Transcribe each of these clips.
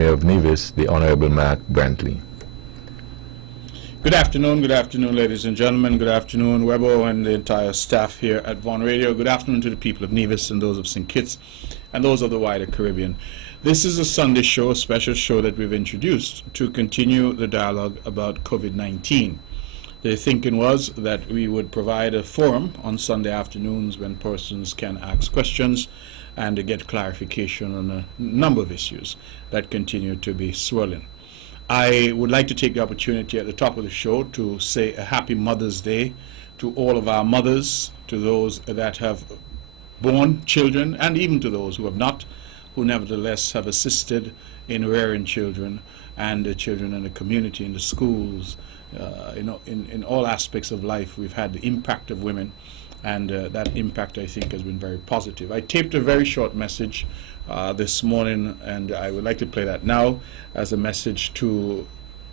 Mayor of Nevis, the Honorable Mark Brantley. Good afternoon, ladies and gentlemen. Good afternoon, Webo and the entire staff here at Vaughan Radio. Good afternoon to the people of Nevis and those of St. Kitts and those of the wider Caribbean. This is a Sunday show, a special show that we've introduced to continue the dialogue about COVID-19. The thinking was that we would provide a forum on Sunday afternoons when persons can ask questions and to get clarification on a number of issues that continue to be swirling. I would like to take the opportunity at the top of the show to say a happy Mother's Day to all of our mothers, to those that have born children, and even to those who have not, who nevertheless have assisted in rearing children and the children in the community, in the schools, in all aspects of life. We've had the impact of women, and that impact, I think, has been very positive. I taped a very short message this morning, and I would like to play that now as a message to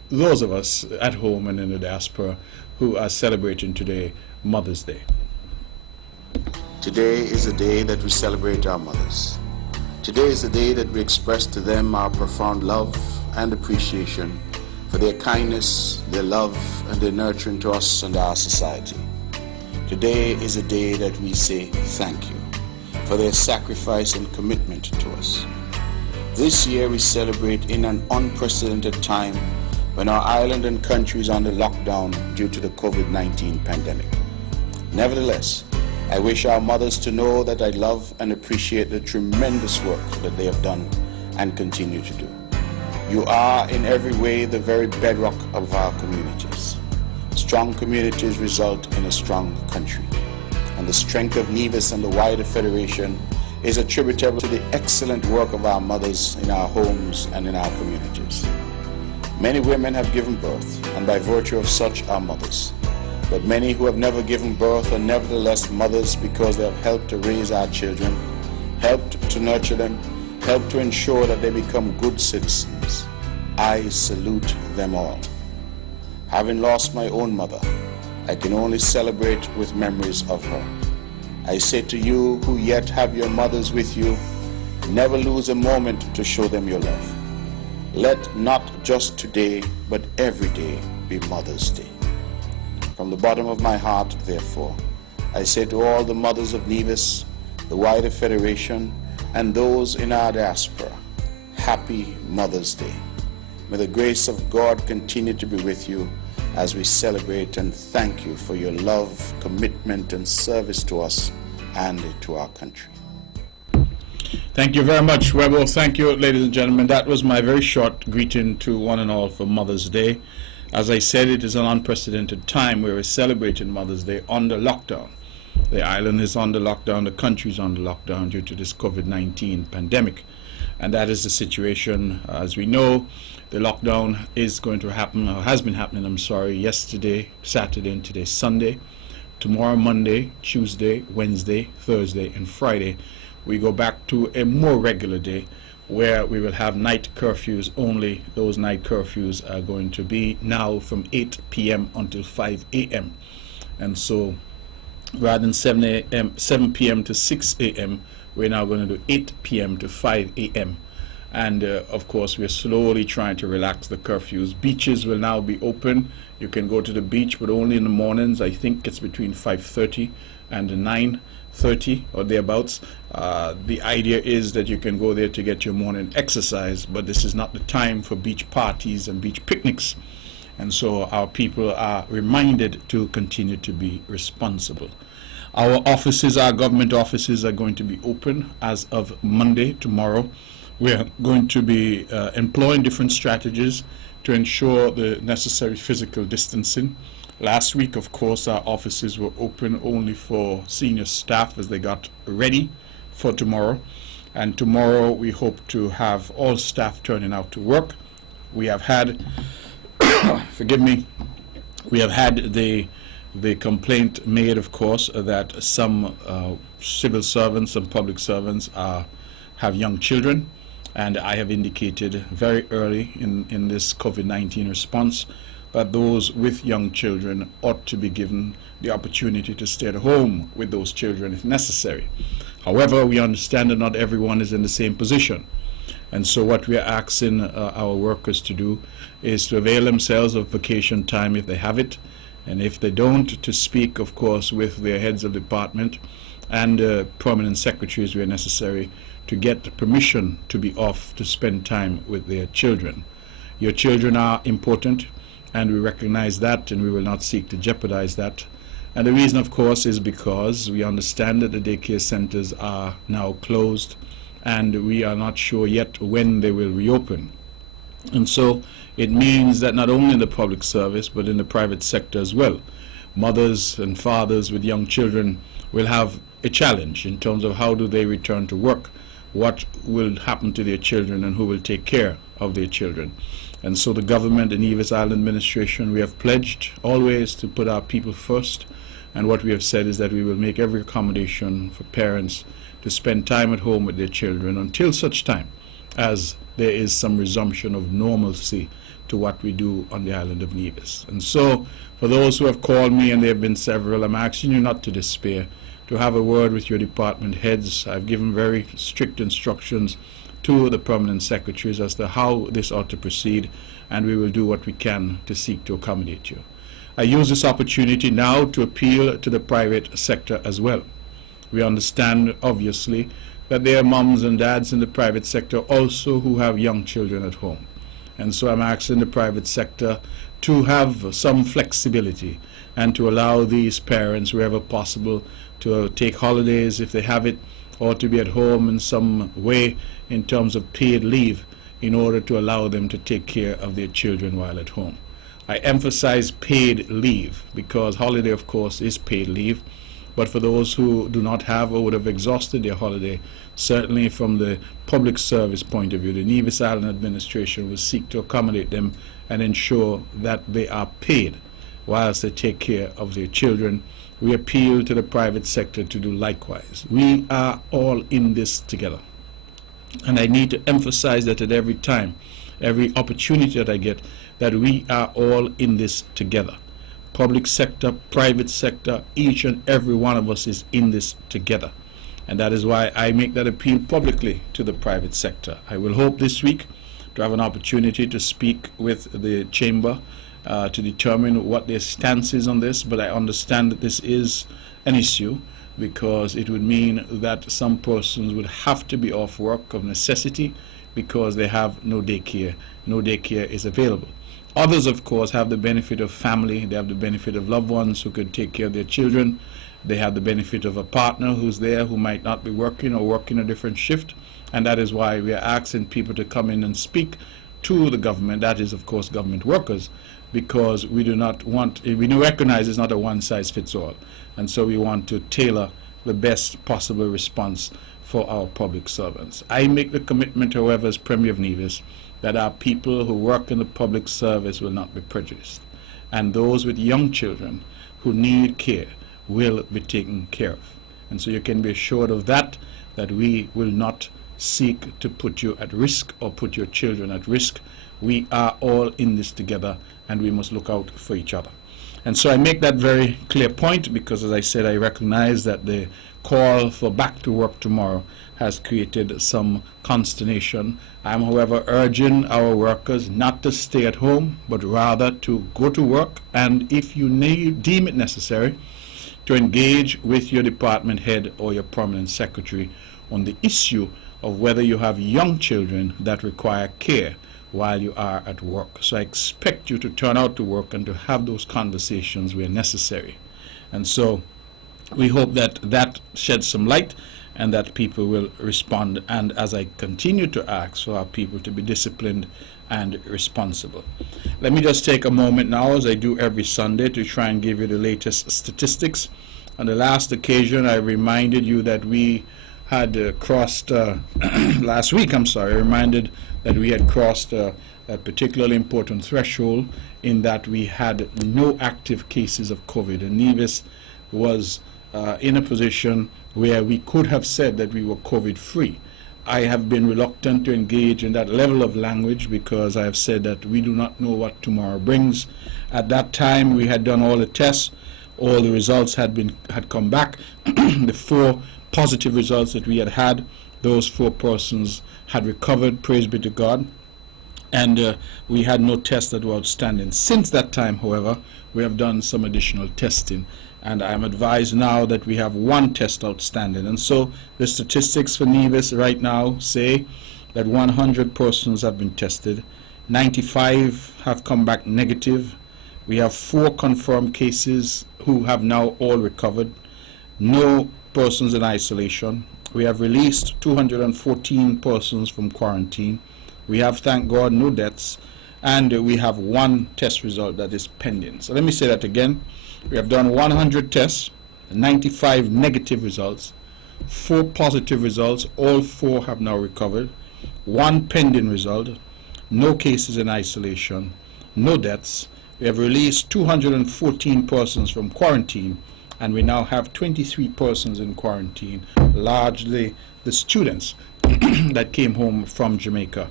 those of us at home and in the diaspora who are celebrating today, Mother's Day. Today is a day that we celebrate our mothers. Today is the day that we express to them our profound love and appreciation for their kindness, their love, and their nurturing to us and our society. Today is a day that we say thank you for their sacrifice and commitment to us. This year we celebrate in an unprecedented time when our island and country is under lockdown due to the COVID-19 pandemic. Nevertheless, I wish our mothers to know that I love and appreciate the tremendous work that they have done and continue to do. You are in every way the very bedrock of our communities. Strong communities result in a strong country. And the strength of Nevis and the wider Federation is attributable to the excellent work of our mothers in our homes and in our communities. Many women have given birth, and by virtue of such are mothers. But many who have never given birth are nevertheless mothers because they have helped to raise our children, helped to nurture them, helped to ensure that they become good citizens. I salute them all. Having lost my own mother, I can only celebrate with memories of her. I say to you who yet have your mothers with you, never lose a moment to show them your love. Let not just today, but every day be Mother's Day. From the bottom of my heart, therefore, I say to all the mothers of Nevis, the wider Federation, and those in our diaspora, Happy Mother's Day. May the grace of God continue to be with you as we celebrate and thank you for your love, commitment, and service to us and to our country. Thank you very much, Webo. Thank you, ladies and gentlemen. That was my very short greeting to one and all for Mother's Day. As I said, it is an unprecedented time where we're celebrating Mother's Day under lockdown. The island is under lockdown, the country is under lockdown due to this COVID-19 pandemic. And that is the situation. As we know, the lockdown is going to happen, or has been happening, yesterday, Saturday, and today, Sunday. Tomorrow, Monday, Tuesday, Wednesday, Thursday, and Friday, we go back to a more regular day where we will have night curfews only. Those night curfews are going to be now from 8 p.m. until 5 a.m. And so rather than 7 p.m. to 6 a.m., we're now going to do 8 p.m. to 5 a.m. And of course, we're slowly trying to relax the curfews. Beaches will now be open. You can go to the beach, but only in the mornings. I think it's between 5:30 and 9:30 or thereabouts. The idea is that you can go there to get your morning exercise, but this is not the time for beach parties and beach picnics. And so our people are reminded to continue to be responsible. Our offices, our government offices, are going to be open as of Monday, tomorrow. We are going to be employing different strategies to ensure the necessary physical distancing. Last week, of course, our offices were open only for senior staff as they got ready for tomorrow. And tomorrow, we hope to have all staff turning out to work. We have had, forgive me, we have had the complaint made, of course, that some civil servants and public servants have young children, and I have indicated very early in this COVID-19 response that those with young children ought to be given the opportunity to stay at home with those children if necessary. However, we understand that not everyone is in the same position. And so what we are asking our workers to do is to avail themselves of vacation time if they have it, and if they don't, to speak, of course, with their heads of department and permanent secretaries where necessary to get permission to be off to spend time with their children. Your children are important, and we recognize that, and we will not seek to jeopardize that. And the reason, of course, is because we understand that the daycare centers are now closed, and we are not sure yet when they will reopen. And so it means that not only in the public service, but in the private sector as well, mothers and fathers with young children will have a challenge in terms of how do they return to work, what will happen to their children, and who will take care of their children. And so the government and Nevis Island administration, we have pledged always to put our people first, and what we have said is that we will make every accommodation for parents to spend time at home with their children until such time as there is some resumption of normalcy to what we do on the island of Nevis. And so for those who have called me, and there have been several, I'm asking you not to despair, to have a word with your department heads. I've given very strict instructions to the permanent secretaries as to how this ought to proceed, and we will do what we can to seek to accommodate you. I use this opportunity now to appeal to the private sector as well. We understand, obviously, that there are moms and dads in the private sector also who have young children at home. And so I'm asking the private sector to have some flexibility and to allow these parents, wherever possible, to take holidays if they have it, or to be at home in some way in terms of paid leave in order to allow them to take care of their children while at home. I emphasize paid leave because holiday, of course, is paid leave. But for those who do not have or would have exhausted their holiday, certainly from the public service point of view, the Nevis Island administration will seek to accommodate them and ensure that they are paid whilst they take care of their children. We appeal to the private sector to do likewise. We are all in this together. And I need to emphasize that at every time, every opportunity that I get, that we are all in this together. Public sector, private sector, each and every one of us is in this together. And that is why I make that appeal publicly to the private sector. I will hope this week to have an opportunity to speak with the chamber to determine what their stance is on this, but I understand that this is an issue because it would mean that some persons would have to be off work of necessity because they have no daycare. No daycare is available. Others, of course, have the benefit of family. They have the benefit of loved ones who could take care of their children. They have the benefit of a partner who's there who might not be working or working a different shift. And that is why we are asking people to come in and speak to the government. That is, of course, government workers, because we do not want, we do recognize it's not a one-size-fits-all. And so we want to tailor the best possible response for our public servants. I make the commitment, however, as Premier of Nevis, that our people who work in the public service will not be prejudiced. And those with young children who need care will be taken care of. And so you can be assured of that, that we will not seek to put you at risk or put your children at risk. We are all in this together, and we must look out for each other. And so I make that very clear point because, as I said, I recognize that the call for back to work tomorrow has created some consternation. I'm, however, urging our workers not to stay at home, but rather to go to work, and if you deem it necessary, to engage with your department head or your permanent secretary on the issue of whether you have young children that require care while you are at work. So I expect you to turn out to work and to have those conversations where necessary. And so we hope that that sheds some light and that people will respond. And as I continue to ask for our people to be disciplined and responsible. Let me just take a moment now, as I do every Sunday, to try and give you the latest statistics. On the last occasion, I reminded you that we had crossed, last week, I reminded that we had crossed a particularly important threshold in that we had no active cases of COVID. And Nevis was in a position where we could have said that we were COVID-free. I have been reluctant to engage in that level of language because I have said that we do not know what tomorrow brings. At that time, we had done all the tests. All the results had come back. The 4 positive results that we had Those 4 persons had recovered, praise be to God, and we had no tests that were outstanding. Since that time, however, we have done some additional testing, and I am advised now that we have 1 test outstanding. And so the statistics for Nevis right now say that 100 persons have been tested, 95 have come back negative. We have 4 confirmed cases who have now all recovered, no persons in isolation. We have released 214 persons from quarantine. We have, thank God, no deaths, and we have 1 test result that is pending. So let me say that again. We have done 100 tests, 95 negative results, 4 positive results, all 4 have now recovered, 1 pending result, no cases in isolation, no deaths. We have released 214 persons from quarantine, and we now have 23 persons in quarantine, largely the students that came home from Jamaica.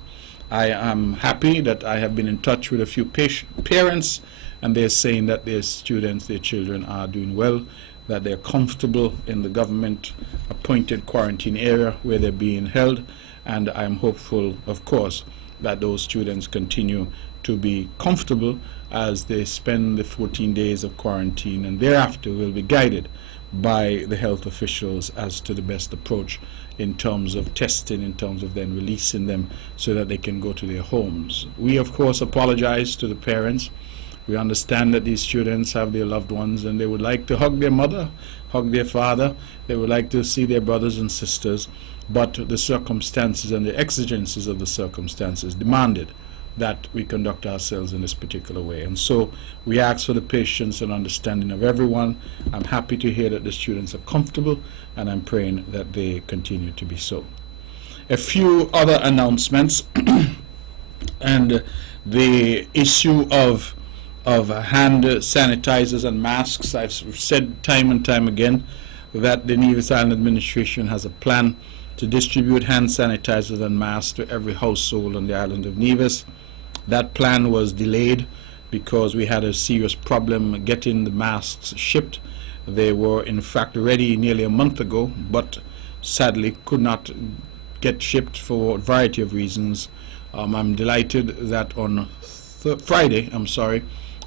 I am happy that I have been in touch with a few parents, and they're saying that their students, their children are doing well, that they're comfortable in the government appointed quarantine area where they're being held, and I'm hopeful, of course, that those students continue to be comfortable as they spend the 14 days of quarantine, and thereafter will be guided by the health officials as to the best approach in terms of testing, in terms of then releasing them so that they can go to their homes. We, of course, apologize to the parents. We understand that these students have their loved ones and they would like to hug their mother, hug their father. They would like to see their brothers and sisters, but the circumstances and the exigencies of the circumstances demanded that we conduct ourselves in this particular way. And so we ask for the patience and understanding of everyone. I'm happy to hear that the students are comfortable, and I'm praying that they continue to be so. A few other announcements and the issue of hand sanitizers and masks. I've said time and time again that the Nevis Island administration has a plan to distribute hand sanitizers and masks to every household on the island of Nevis. That plan was delayed because we had a serious problem getting the masks shipped. They were in fact ready nearly a month ago, but sadly could not get shipped for a variety of reasons. I'm delighted that on Friday,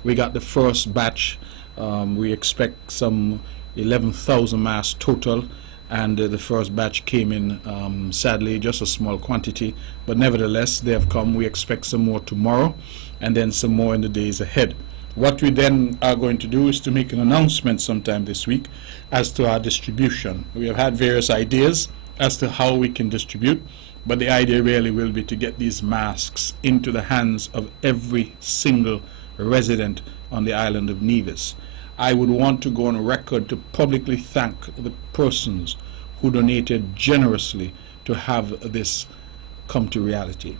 we got the first batch. We expect some 11,000 masks total, and the first batch came in, sadly, just a small quantity, but nevertheless, they have come. We expect some more tomorrow, and then some more in the days ahead. What we then are going to do is to make an announcement sometime this week as to our distribution. We have had various ideas as to how we can distribute, but the idea really will be to get these masks into the hands of every single resident on the island of Nevis. I would want to go on record to publicly thank the persons who donated generously to have this come to reality.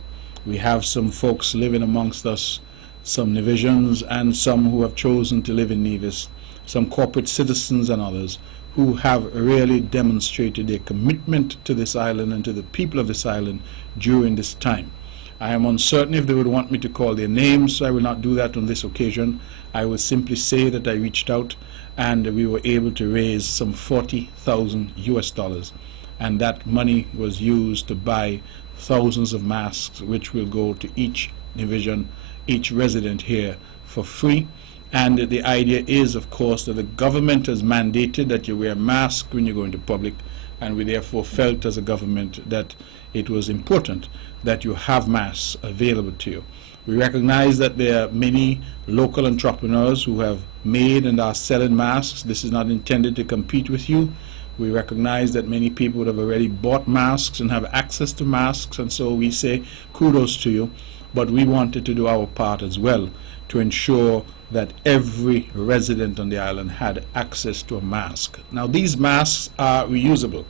We have some folks living amongst us, some Nevisians and some who have chosen to live in Nevis, some corporate citizens and others who have really demonstrated their commitment to this island and to the people of this island during this time. I am uncertain if they would want me to call their names, so I will not do that on this occasion. I will simply say that I reached out and we were able to raise some $40,000, and that money was used to buy thousands of masks, which will go to each division, each resident here for free. And the idea is, of course, that the government has mandated that you wear a mask when you go into public, and we therefore felt as a government that it was important that you have masks available to you. We recognize that there are many local entrepreneurs who have made and are selling masks. This is not intended to compete with you. We recognize that many people would have already bought masks and have access to masks, and so we say kudos to you. But we wanted to do our part as well to ensure that every resident on the island had access to a mask. Now, these masks are reusable.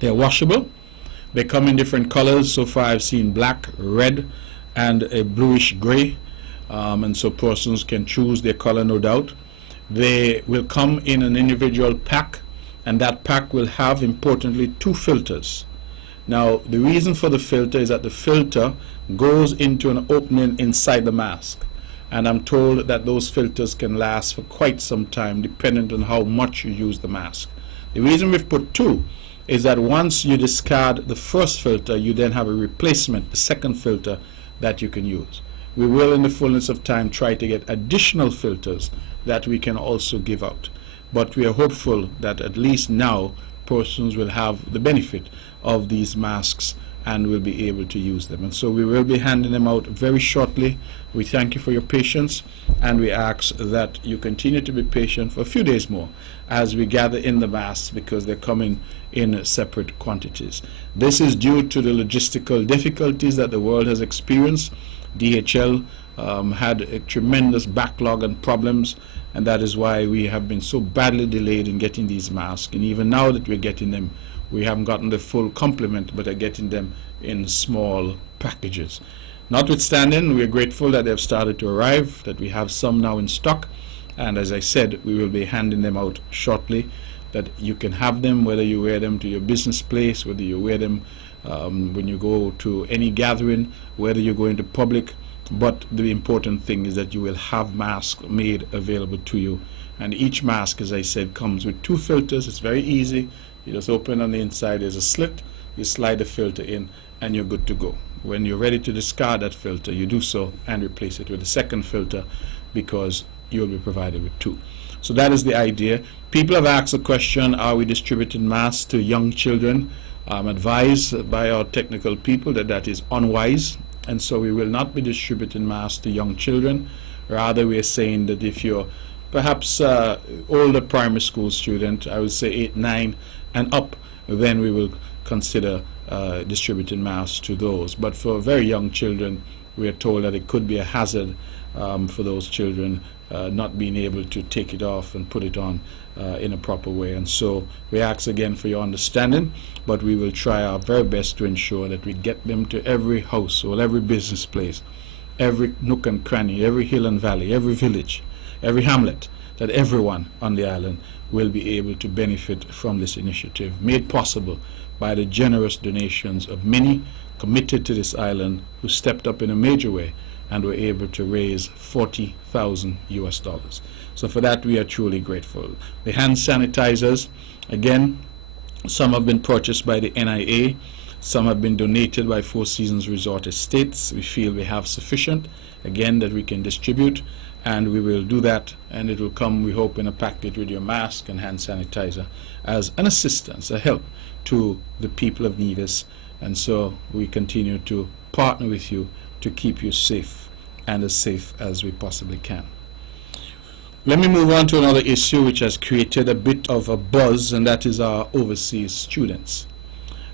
They're washable. They come in different colors. So far I've seen black, red, and a bluish gray, and so persons can choose their color, no doubt. They will come in an individual pack, and that pack will have, importantly, 2 filters. Now, the reason for the filter is that the filter goes into an opening inside the mask, and I'm told that those filters can last for quite some time depending on how much you use the mask. The reason we've put 2 is that once you discard the first filter, you then have a replacement, the second filter that you can use. We will, in the fullness of time, try to get additional filters that we can also give out. But we are hopeful that at least now persons will have the benefit of these masks and will be able to use them. And so we will be handing them out very shortly. We thank you for your patience, and we ask that you continue to be patient for a few days more as we gather in the masks, because they're coming in separate quantities. This is due to the logistical difficulties that the world has experienced. DHL had a tremendous backlog and problems, and that is why we have been so badly delayed in getting these masks. And even now that we're getting them, we haven't gotten the full complement, but are getting them in small packages. Notwithstanding, we are grateful that they've started to arrive, that we have some now in stock, and as I said, we will be handing them out shortly, that you can have them whether you wear them to your business place, whether you wear them when you go to any gathering, whether you go into public. But the important thing is that you will have masks made available to you, and each mask, as I said, comes with 2 filters. It's very easy. You just open on the inside, there's a slit, you slide the filter in, and you're good to go. When you're ready to discard that filter, you do so and replace it with a second filter, because you'll be provided with 2. So that is the idea. People have asked the question, are we distributing masks to young children? I'm advised by our technical people that that is unwise, and so we will not be distributing masks to young children. Rather, we are saying that if you're perhaps older primary school student, I would say 8, 9 and up, then we will consider distributing masks to those. But for very young children, we are told that it could be a hazard for those children not being able to take it off and put it on in a proper way. And so we ask again for your understanding, but we will try our very best to ensure that we get them to every household, every business place, every nook and cranny, every hill and valley, every village, every hamlet, that everyone on the island will be able to benefit from this initiative, made possible by the generous donations of many committed to this island who stepped up in a major way and were able to raise $40,000. So for that, we are truly grateful. The hand sanitizers, again, some have been purchased by the NIA, some have been donated by Four Seasons Resort Estates. We feel we have sufficient, again, that we can distribute, and we will do that, and it will come, we hope, in a package with your mask and hand sanitizer as an assistance, a help to the people of Nevis. And so we continue to partner with you to keep you safe, and as safe as we possibly can. Let me move on to another issue which has created a bit of a buzz, and that is our overseas students.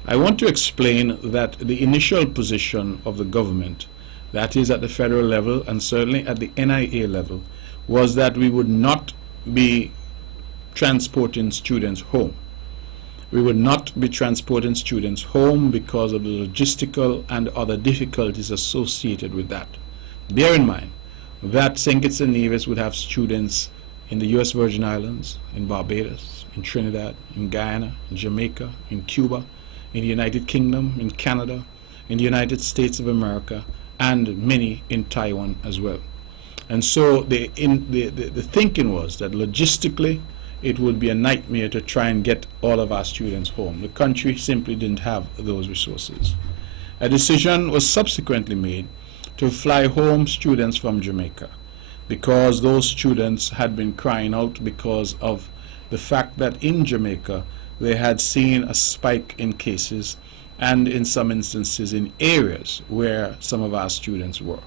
I want to explain that the initial position of the government, that is at the federal level and certainly at the NIA level, was that we would not be transporting students home. We would not be transporting students home because of the logistical and other difficulties associated with that. Bear in mind that St. Kitts and Nevis would have students in the U.S. Virgin Islands, in Barbados, in Trinidad, in Guyana, in Jamaica, in Cuba, in the United Kingdom, in Canada, in the United States of America, and many in Taiwan as well. And so the thinking was that logistically it would be a nightmare to try and get all of our students home. The country simply didn't have those resources. A decision was subsequently made to fly home students from Jamaica, because those students had been crying out because of the fact that in Jamaica they had seen a spike in cases, and in some instances in areas where some of our students were.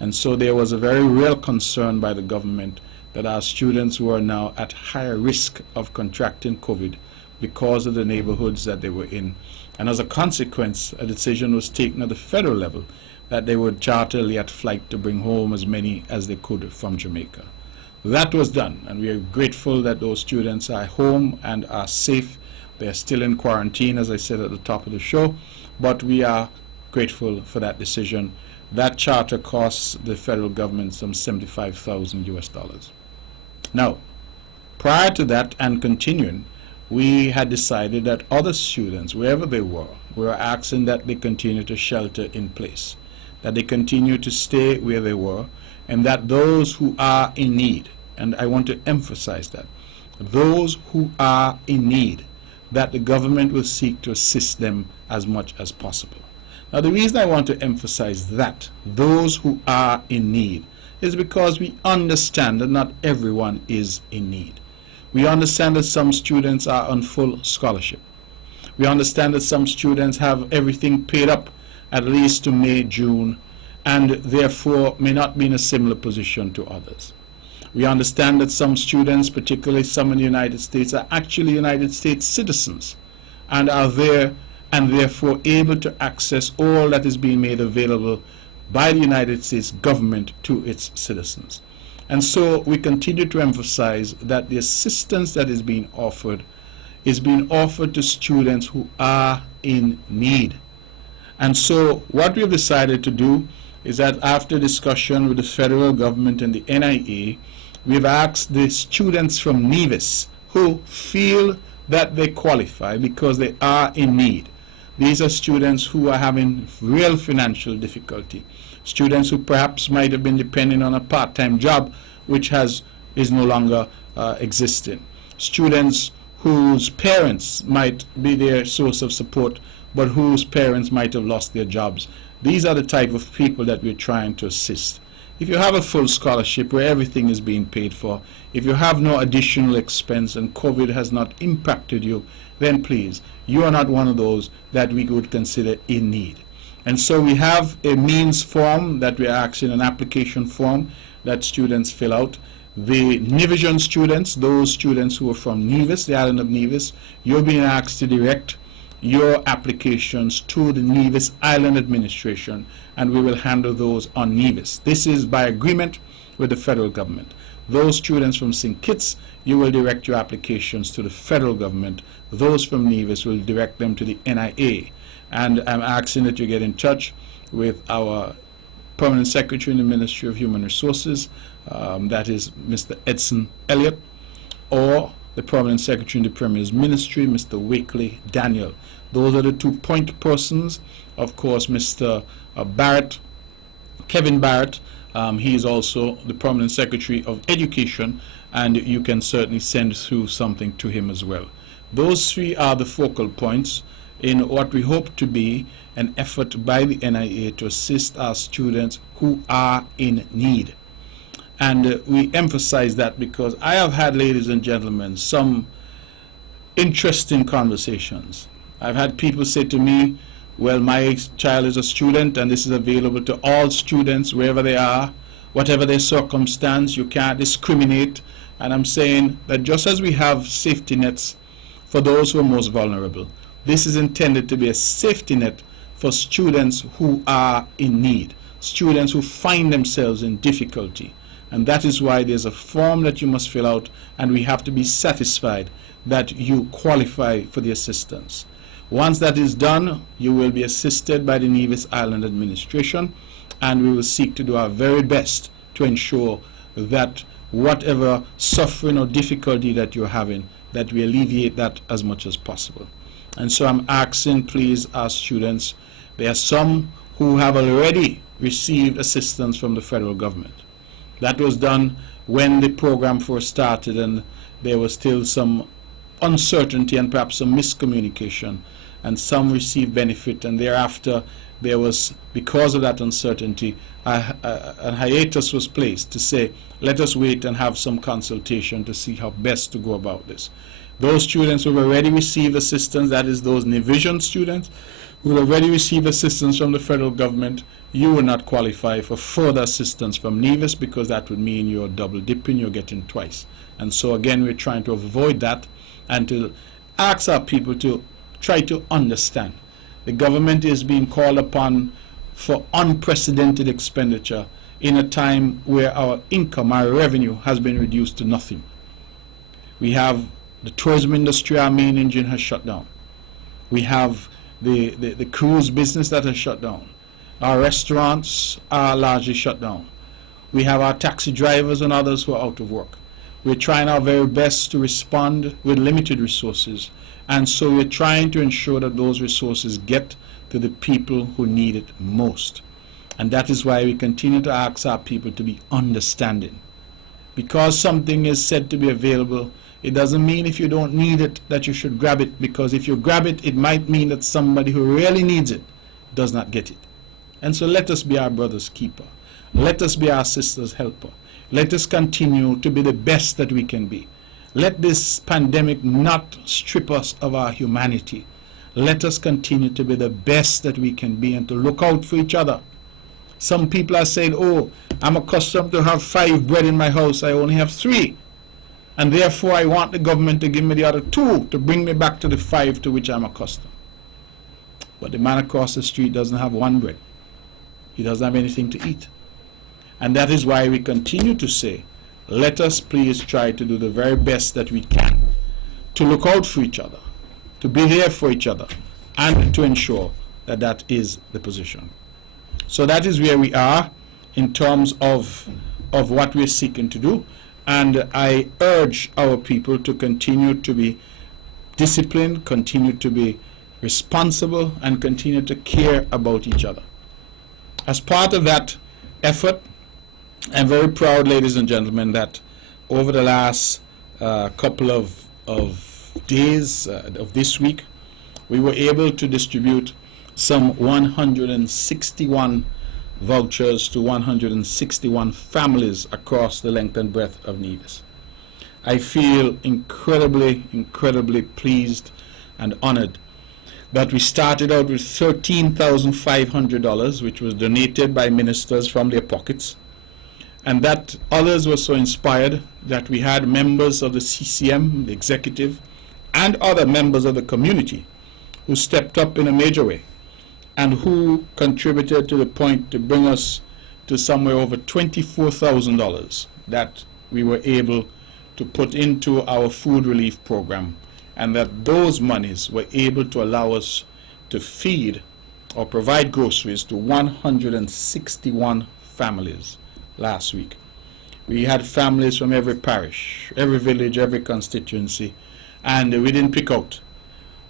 And so there was a very real concern by the government that our students were now at higher risk of contracting COVID because of the neighborhoods that they were in. And as a consequence, a decision was taken at the federal level that they would charter Liat flight to bring home as many as they could from Jamaica. That was done, and we are grateful that those students are home and are safe. They're still in quarantine, as I said at the top of the show, but we are grateful for that decision. That charter costs the federal government some $75,000. Now, prior to that and continuing, we had decided that other students, wherever they were asking that they continue to shelter in place, that they continue to stay where they were, and that those who are in need, and I want to emphasize that, those who are in need, that the government will seek to assist them as much as possible. Now, the reason I want to emphasize that, those who are in need, is because we understand that not everyone is in need. We understand that some students are on full scholarship. We understand that some students have everything paid up at least to May, June, and therefore may not be in a similar position to others. We understand that some students, particularly some in the United States, are actually United States citizens and are there and therefore able to access all that is being made available by the United States government to its citizens. And so we continue to emphasize that the assistance that is being offered to students who are in need. And so what we've decided to do is that after discussion with the federal government and the NIA, we've asked the students from Nevis who feel that they qualify because they are in need. These are students who are having real financial difficulty. Students who perhaps might have been depending on a part-time job which is no longer existing. Students whose parents might be their source of support but whose parents might have lost their jobs. These are the type of people that we're trying to assist. If you have a full scholarship where everything is being paid for, if you have no additional expense and COVID has not impacted you, then please, you are not one of those that we would consider in need. And so we have a means form that we are asking, an application form that students fill out. The Nevisian students, those students who are from Nevis, the island of Nevis, you're being asked to direct your applications to the Nevis Island Administration, and we will handle those on Nevis. This is by agreement with the federal government. Those students from St. Kitts, you will direct your applications to the federal government. Those from Nevis will direct them to the NIA. And I'm asking that you get in touch with our Permanent Secretary in the Ministry of Human Resources, that is Mr. Edson Elliott, or the Permanent Secretary in the Premier's Ministry, Mr. Wakely Daniel. Those are the two point persons. Of course, Mr. Barrett, Kevin Barrett, he is also the Permanent Secretary of Education, and you can certainly send through something to him as well. Those three are the focal points in what we hope to be an effort by the NIA to assist our students who are in need. And we emphasize that because I have had, ladies and gentlemen, some interesting conversations. I've had people say to me, well, my child is a student and this is available to all students wherever they are, whatever their circumstance, you can't discriminate. And I'm saying that just as we have safety nets for those who are most vulnerable, this is intended to be a safety net for students who are in need, students who find themselves in difficulty. And that is why there's a form that you must fill out, and we have to be satisfied that you qualify for the assistance. Once that is done, you will be assisted by the Nevis Island Administration, and we will seek to do our very best to ensure that whatever suffering or difficulty that you're having, that we alleviate that as much as possible. And so I'm asking, please, our students, there are some who have already received assistance from the federal government. That was done when the program first started, and there was still some uncertainty and perhaps some miscommunication, and some received benefit, and thereafter there was, because of that uncertainty, a hiatus was placed to say, let us wait and have some consultation to see how best to go about this. Those students who have already received assistance, that is those Nevisian students who have already received assistance from the federal government, you will not qualify for further assistance from Nevis, because that would mean you're double dipping, you're getting twice. And so again, we're trying to avoid that and to ask our people to try to understand. The government is being called upon for unprecedented expenditure in a time where our income, our revenue has been reduced to nothing. We have the tourism industry, our main engine, has shut down. We have the cruise business that has shut down. Our restaurants are largely shut down. We have our taxi drivers and others who are out of work. We're trying our very best to respond with limited resources, and so we're trying to ensure that those resources get to the people who need it most. And that is why we continue to ask our people to be understanding. Because something is said to be available, It doesn't mean if you don't need it that you should grab it, because if you grab it, it might mean that somebody who really needs it does not get it. And so let us be our brother's keeper. Let us be our sister's helper. Let us continue to be the best that we can be. Let this pandemic not strip us of our humanity. Let us continue to be the best that we can be and to look out for each other. Some people are saying, oh, I'm accustomed to have 5 bread in my house. I only have 3. And therefore I want the government to give me the other 2 to bring me back to the 5 to which I'm accustomed. But the man across the street doesn't have 1 bread. He doesn't have anything to eat. And that is why we continue to say, let us please try to do the very best that we can to look out for each other, to be there for each other, and to ensure that that is the position. So that is where we are in terms of what we're seeking to do. And I urge our people to continue to be disciplined, continue to be responsible, and continue to care about each other. As part of that effort, I'm very proud, ladies and gentlemen, that over the last couple of days of this week, we were able to distribute some 161 vouchers to 161 families across the length and breadth of Nevis. I feel incredibly pleased and honored that we started out with $13,500, which was donated by ministers from their pockets, and that others were so inspired that we had members of the CCM, the executive, and other members of the community who stepped up in a major way and who contributed to the point to bring us to somewhere over $24,000 that we were able to put into our food relief program, and that those monies were able to allow us to feed or provide groceries to 161 families last week. We had families from every parish, every village, every constituency, and we didn't pick out.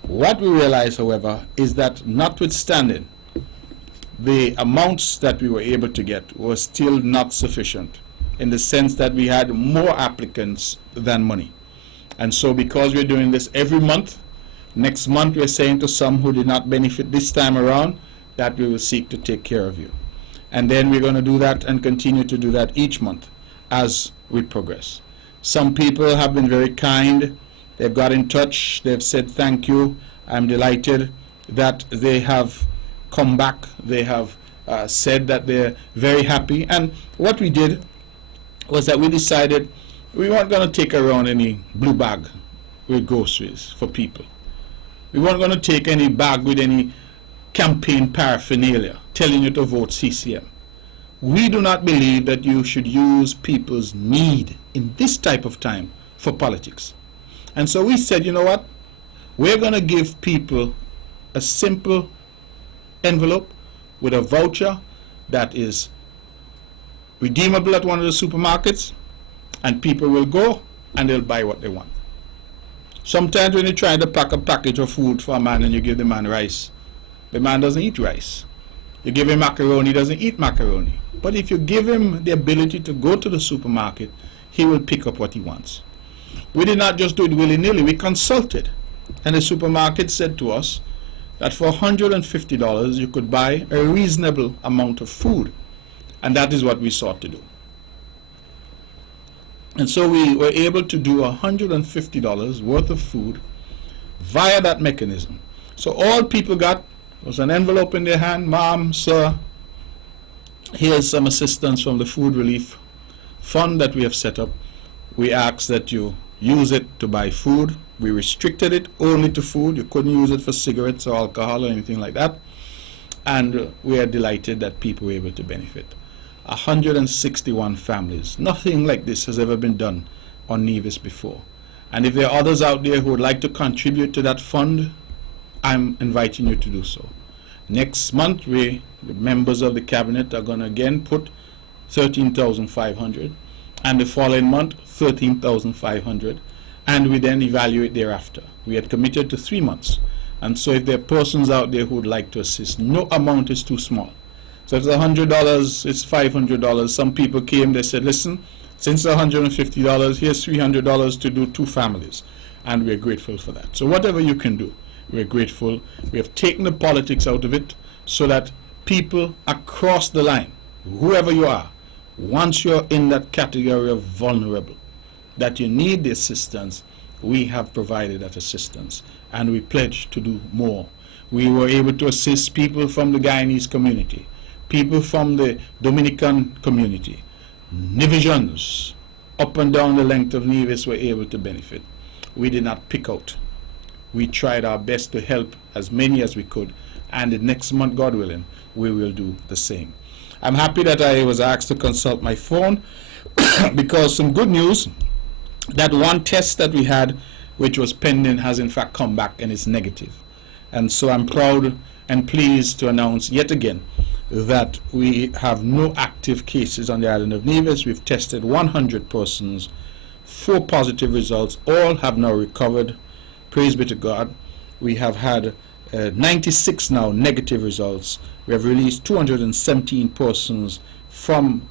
What we realized, however, is that notwithstanding the amounts that we were able to get were still not sufficient, in the sense that we had more applicants than money. And so because we're doing this every month, next month we're saying to some who did not benefit this time around that we will seek to take care of you. And then we're going to do that and continue to do that each month as we progress. Some people have been very kind. They've got in touch. They've said thank you. I'm delighted that they have come back. They have said that they're very happy. And what we did was that we decided we weren't going to take around any blue bag with groceries for people. We weren't going to take any bag with any campaign paraphernalia telling you to vote CCM. We do not believe that you should use people's need in this type of time for politics. And so we said, you know what? We're going to give people a simple envelope with a voucher that is redeemable at one of the supermarkets, and people will go and they'll buy what they want. Sometimes when you try to pack a package of food for a man and you give the man rice, the man doesn't eat rice. You give him macaroni, he doesn't eat macaroni. But if you give him the ability to go to the supermarket, he will pick up what he wants. We did not just do it willy-nilly, we consulted. And the supermarket said to us that for $150 you could buy a reasonable amount of food. And that is what we sought to do. And so we were able to do $150 worth of food via that mechanism. So all people got was an envelope in their hand. Mom, sir, here's some assistance from the food relief fund that we have set up. We ask that you use it to buy food. We restricted it only to food. You couldn't use it for cigarettes or alcohol or anything like that. And we are delighted that people were able to benefit. 161 families. Nothing like this has ever been done on Nevis before. And if there are others out there who would like to contribute to that fund, I'm inviting you to do so. Next month, the members of the cabinet are going to again put $13,500, and the following month, $13,500, and we then evaluate thereafter. We had committed to 3 months. And so if there are persons out there who would like to assist, no amount is too small. So if it's $100, it's $500. Some people came, they said, listen, Since $150, here's $300 to do 2 families. And we're grateful for that. So whatever you can do, we're grateful. We have taken the politics out of it so that people across the line, whoever you are, once you're in that category of vulnerable, that you need the assistance, we have provided that assistance. And we pledge to do more. We were able to assist people from the Guyanese community, people from the Dominican community. Divisions up and down the length of Nevis were able to benefit. We did not pick out. We tried our best to help as many as we could, and the next month, God willing, we will do the same. I'm happy that I was asked to consult my phone because some good news, that one test that we had which was pending has in fact come back and is negative. And so I'm proud and pleased to announce yet again that we have no active cases on the island of Nevis. We've tested 100 persons, 4 positive results, all have now recovered. Praise be to God. We have had 96 now negative results. We have released 217 persons from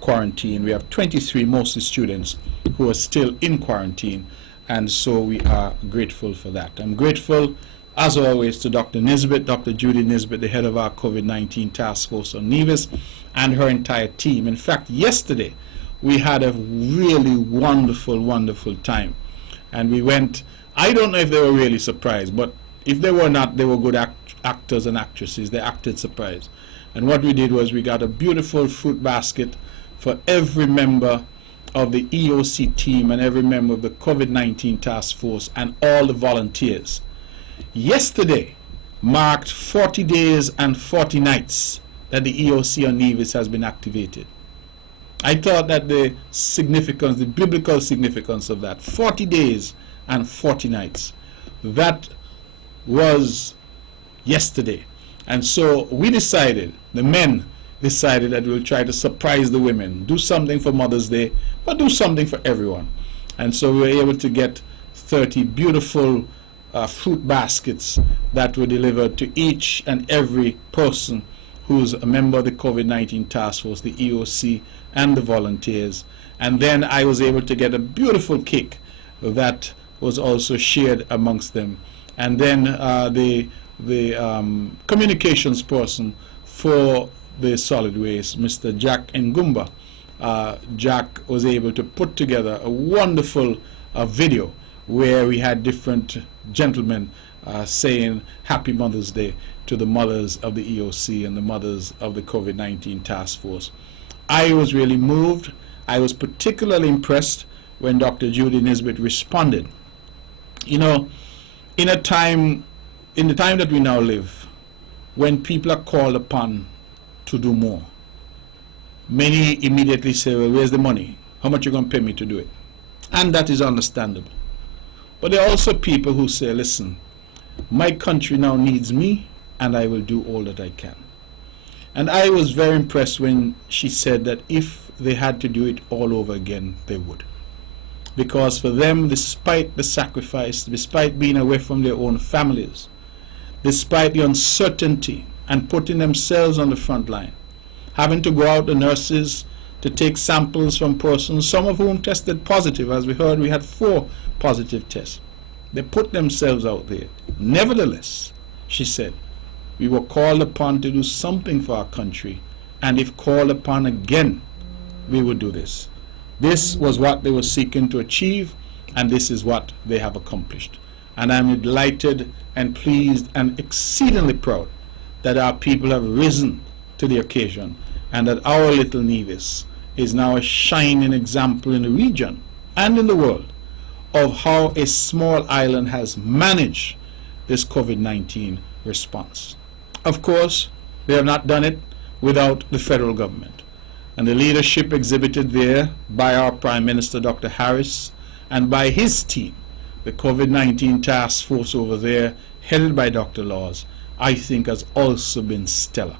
quarantine. We have 23 mostly students who are still in quarantine, and so we are grateful for that. I'm grateful as always to Dr. Nisbet, Dr. Judy Nisbet, the head of our COVID-19 task force on Nevis, and her entire team. In fact, yesterday we had a really wonderful time, and we went, I don't know if they were really surprised, but if they were not, they were good actors and actresses. They acted surprised. And what we did was we got a beautiful fruit basket for every member of the EOC team and every member of the COVID-19 task force and all the volunteers. Yesterday marked 40 days and 40 nights that the EOC on Nevis has been activated. I thought that the significance, the biblical significance of that, 40 days and 40 nights, that was yesterday. And so we decided, the men decided, that we'll try to surprise the women, do something for Mother's Day, but do something for everyone. And so we were able to get 30 beautiful fruit baskets that were delivered to each and every person who's a member of the COVID-19 task force, the EOC, and the volunteers. And then I was able to get a beautiful cake that was also shared amongst them. And then the communications person for the solid waste, Mr. Jack Ngumba, Jack was able to put together a wonderful video where we had different gentlemen saying Happy Mother's Day to the mothers of the EOC and the mothers of the COVID-19 task force. I was really moved. I was particularly impressed when Dr. Judy Nisbet responded. You know, in the time that we now live, when people are called upon to do more, many immediately say, well, where's the money? How much are you going to pay me to do it? And that is understandable. But there are also people who say, listen, my country now needs me, and I will do all that I can. And I was very impressed when she said that if they had to do it all over again, they would. Because for them, despite the sacrifice, despite being away from their own families, despite the uncertainty and putting themselves on the front line, having to go out, the nurses, to take samples from persons, some of whom tested positive. As we heard, we had 4 positive tests. They put themselves out there. Nevertheless, she said, we were called upon to do something for our country, and if called upon again, we would do this. This was what they were seeking to achieve, and this is what they have accomplished. And I'm delighted and pleased and exceedingly proud that our people have risen to the occasion, and that our little Nevis is now a shining example in the region and in the world of how a small island has managed this COVID-19 response. Of course, they have not done it without the federal government, and the leadership exhibited there by our Prime Minister, Dr. Harris, and by his team, the COVID-19 task force over there, headed by Dr. Laws, I think has also been stellar.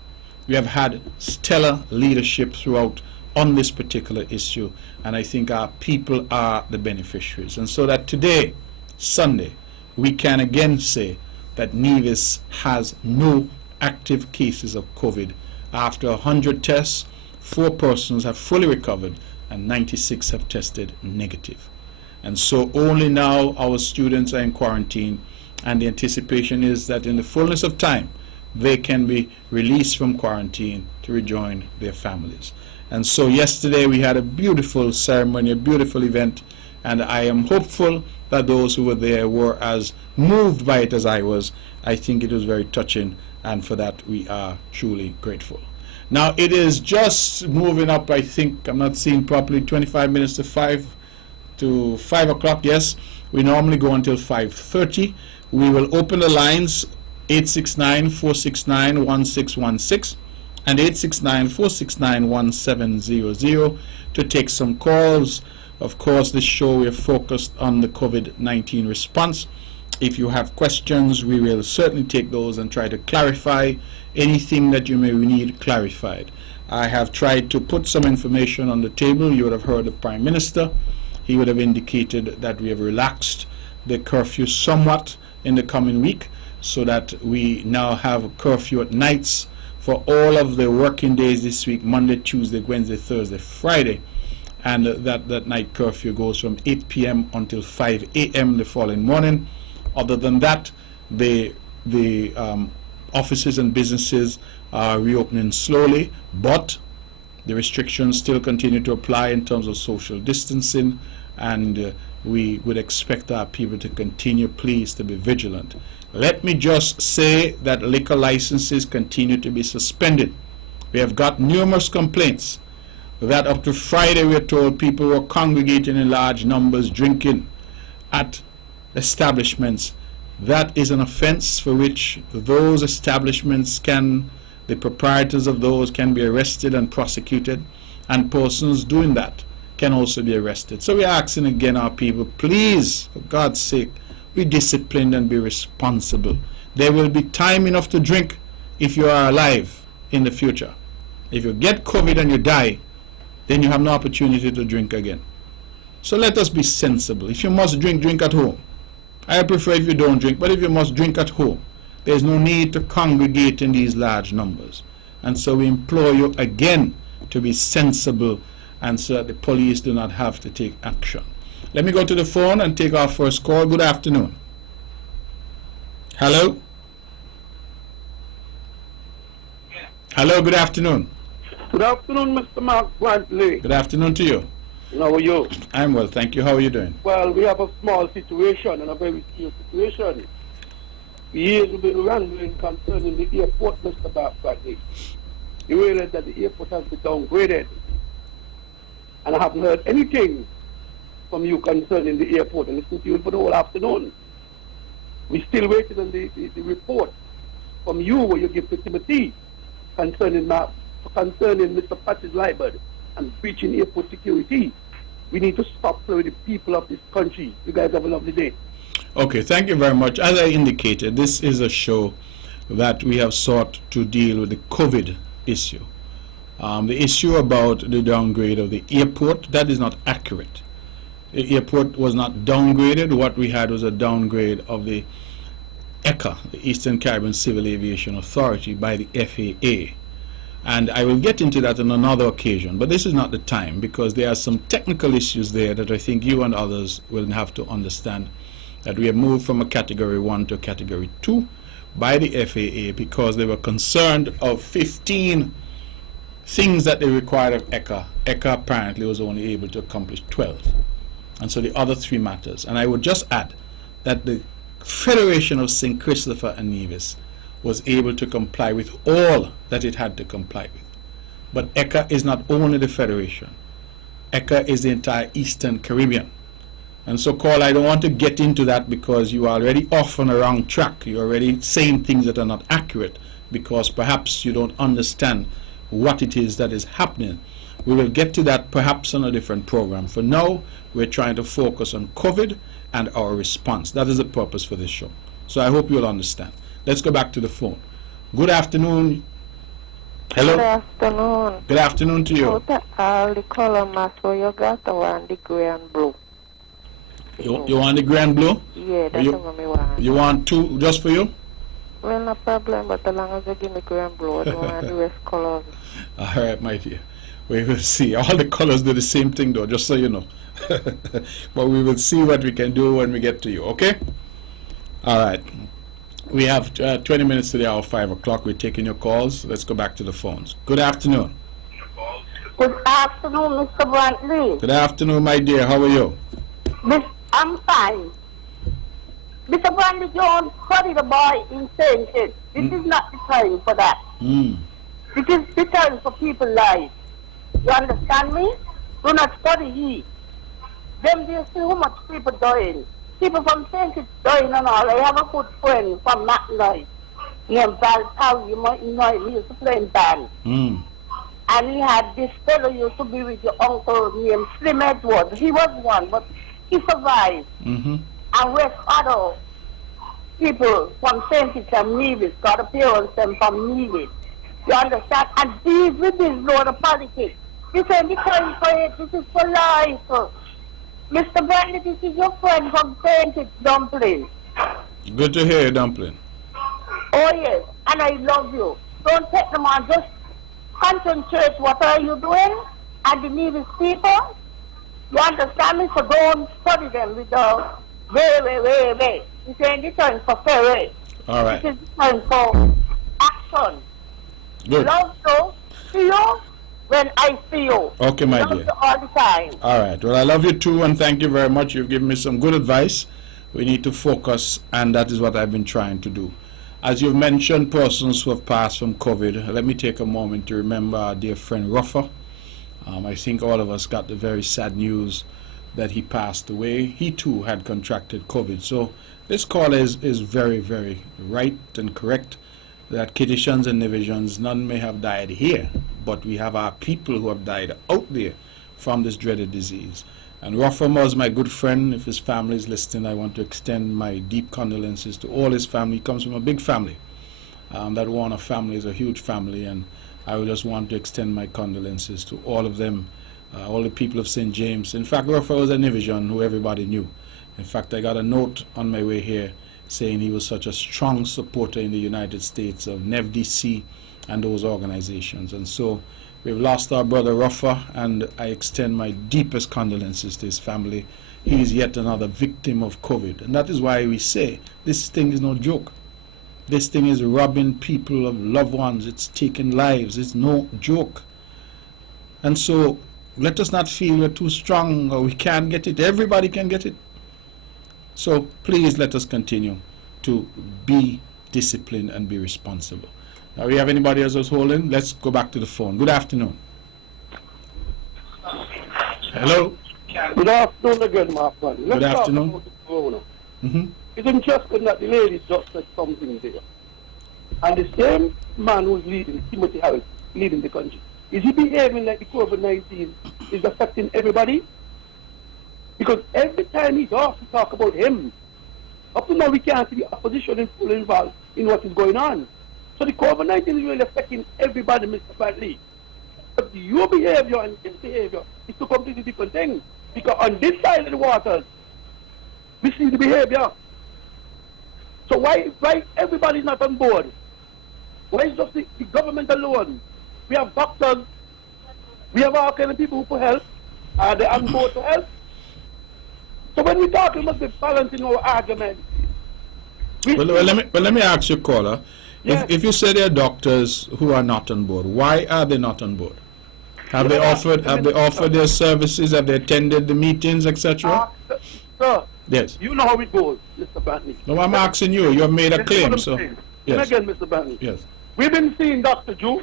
We have had stellar leadership throughout on this particular issue, and I think our people are the beneficiaries. And so that today, Sunday, we can again say that Nevis has no active cases of COVID. After 100 tests, 4 persons have fully recovered, and 96 have tested negative. And so only now our students are in quarantine, and the anticipation is that in the fullness of time they can be released from quarantine to rejoin their families. And so yesterday we had a beautiful ceremony, a beautiful event, and I am hopeful that those who were there were as moved by it as I was. I think it was very touching, and for that we are truly grateful. Now it is just moving up, I think, I'm not seeing properly, 25 minutes to 5 o'clock. Yes, we normally go until 5:30. We will open the lines 869-469-1616 and 869-469-1700 to take some calls. Of course, this show we are focused on the COVID-19 response. If you have questions, we will certainly take those and try to clarify anything that you may need clarified. I have tried to put some information on the table. You would have heard the Prime Minister. He would have indicated that we have relaxed the curfew somewhat in the coming week, so that we now have a curfew at nights for all of the working days this week, Monday, Tuesday, Wednesday, Thursday, Friday. And that night curfew goes from 8 p.m. until 5 a.m. the following morning. Other than that, the offices and businesses are reopening slowly, but the restrictions still continue to apply in terms of social distancing, and we would expect our people to continue, please, to be vigilant. Let me just say that liquor licenses continue to be suspended. We have got numerous complaints that up to Friday we are told people were congregating in large numbers drinking at establishments. That is an offense for which those establishments the proprietors of those can be arrested and prosecuted, and persons doing that can also be arrested. So we are asking again our people, please, for God's sake, be disciplined and be responsible. There will be time enough to drink if you are alive in the future. If you get COVID and you die, then you have no opportunity to drink again. So let us be sensible. If you must drink, drink at home. I prefer if you don't drink, but if you must drink at home, there's no need to congregate in these large numbers. And so we implore you again to be sensible, and so that the police do not have to take action. Let me go to the phone and take our first call. Good afternoon. Hello? Hello, good afternoon. Good afternoon, Mr. Mark Bradley. Good afternoon to you. How are you? I'm well, thank you. How are you doing? Well, we have a small situation and a very serious situation. Years we've been wrangling concerning the airport, Mr. Mark Bradley. You realize that the airport has been downgraded. And I haven't heard anything from you concerning the airport, and listened to you for the whole afternoon. We're still waiting on the report from you where you give to Timothy concerning Mr. Patrick Liebert and breaching airport security. We need to stop with the people of this country. You guys have a lovely day. Okay, thank you very much. As I indicated, this is a show that we have sought to deal with the COVID issue. The issue about the downgrade of the airport, that is not accurate. The airport was not downgraded. What we had was a downgrade of the ECA, the Eastern Caribbean Civil Aviation Authority, by the FAA. And I will get into that on another occasion, but this is not the time, because there are some technical issues there that I think you and others will have to understand, that we have moved from a Category 1 to a Category 2 by the FAA because they were concerned of 15 things that they required of ECA. ECA apparently was only able to accomplish 12. And so the other 3 matters. And I would just add that the Federation of St. Christopher and Nevis was able to comply with all that it had to comply with. But ECA is not only the Federation. ECA is the entire Eastern Caribbean. And so, Carl, I don't want to get into that because you are already off on a wrong track. You're already saying things that are not accurate because perhaps you don't understand what it is that is happening. We will get to that perhaps on a different program. For now, we're trying to focus on COVID and our response. That is the purpose for this show. So I hope you'll understand. Let's go back to the phone. Good afternoon. Hello. Good afternoon. Good afternoon to you. Out of all the color mask, so you got the one, the grey and blue. You want the gray and blue? Yeah, that's what I want. You want 2 just for you? Well, no problem, but as long as you give me grey and blue, I don't want the rest colors. All right, my dear. We will see. All the colors do the same thing, though, just so you know. But we will see what we can do when we get to you, okay? All right. We have 20 minutes to the hour 5 o'clock. We're taking your calls. Let's go back to the phones. Good afternoon. Good afternoon, Mr. Brantley. Good afternoon, my dear. How are you? I'm fine. Mr. Brantley Jones, study the boy in St. Kitts. This is not the time for that. Mm. It is the time for people's lives. You understand me? Do not study he. Them they see how much people dying. People from St. Kitts dying and all. I have a good friend from McNoy. Named Val Powell, you might know him. He used to play in band. Mm. And he had this fellow used to be with your uncle named Slim Edwards. He was one, but he survived. Mm-hmm. And with other people from St. Kitts and Nevis, got a parents them from Nevis. You understand? And these with this load of politics. This ain't the time for it. This is for life. Mr. Bradley, this is your friend from St. Kitts, Dumpling. Good to hear you, Dumpling. Oh, yes. And I love you. Don't take them on. Just concentrate. What are you doing? And the Nevis people. You understand me? So don't study them with the way. This ain't the time for fair. All right. This is the time for action. Good. Love you. See you when I see you. Okay, my Love dear. you all the time. All right. Well, I love you too, and thank you very much. You've given me some good advice. We need to focus, and that is what I've been trying to do. As you've mentioned, persons who have passed from COVID, let me take a moment to remember our dear friend Ruffer. I think all of us got the very sad news that he passed away. He too had contracted COVID. So this call is very, very right and correct, that Kittitians and Nevisians, none may have died here, but we have our people who have died out there from this dreaded disease. And Ruffer was my good friend. If his family is listening, I want to extend my deep condolences to all his family. He comes from a big family. That Warner family is a huge family, and I would just want to extend my condolences to all of them, all the people of St. James. In fact, Ruffer was a Nevisian who everybody knew. In fact, I got a note on my way here saying he was such a strong supporter in the United States of NEVDC and those organizations. And so we've lost our brother Ruffer, and I extend my deepest condolences to his family. He is yet another victim of COVID. And that is why we say this thing is no joke. This thing is robbing people of loved ones. It's taking lives. It's no joke. And so let us not feel we're too strong or we can't get it. Everybody can get it. So please let us continue to be disciplined and be responsible. Now we have anybody else who's holding? Let's go back to the phone. Good afternoon. Hello. Good afternoon again, my friend. Good afternoon. Talk about the corona. Mm-hmm. It's interesting that the lady just said something there. And the same man who's leading, Timothy Harris, leading the country, is he behaving like the COVID-19 is affecting everybody? Because every time he's off, we talk about him. Up to now, we can't see the opposition in full involved in what is going on. So the COVID-19 is really affecting everybody, Mr. Bradley. But your behavior and his behavior is two completely different things. Because on this side of the waters, we see the behavior. So why everybody's not on board? Why is just the government alone? We have doctors, we have all kind of people who help. Are they on board to help? So when we talk, we must be balancing our argument. Well, let me ask you, caller. Yes. If you say there are doctors who are not on board, why are they not on board? Have they offered their services? Have they attended the meetings, etc.? Sir, Yes. you know how it goes, Mr. Bentley. No, I'm asking you. You have made a This is claim, what I'm so saying. yes, And again, Mr. Bentley. yes. We've been seeing Dr. Drew,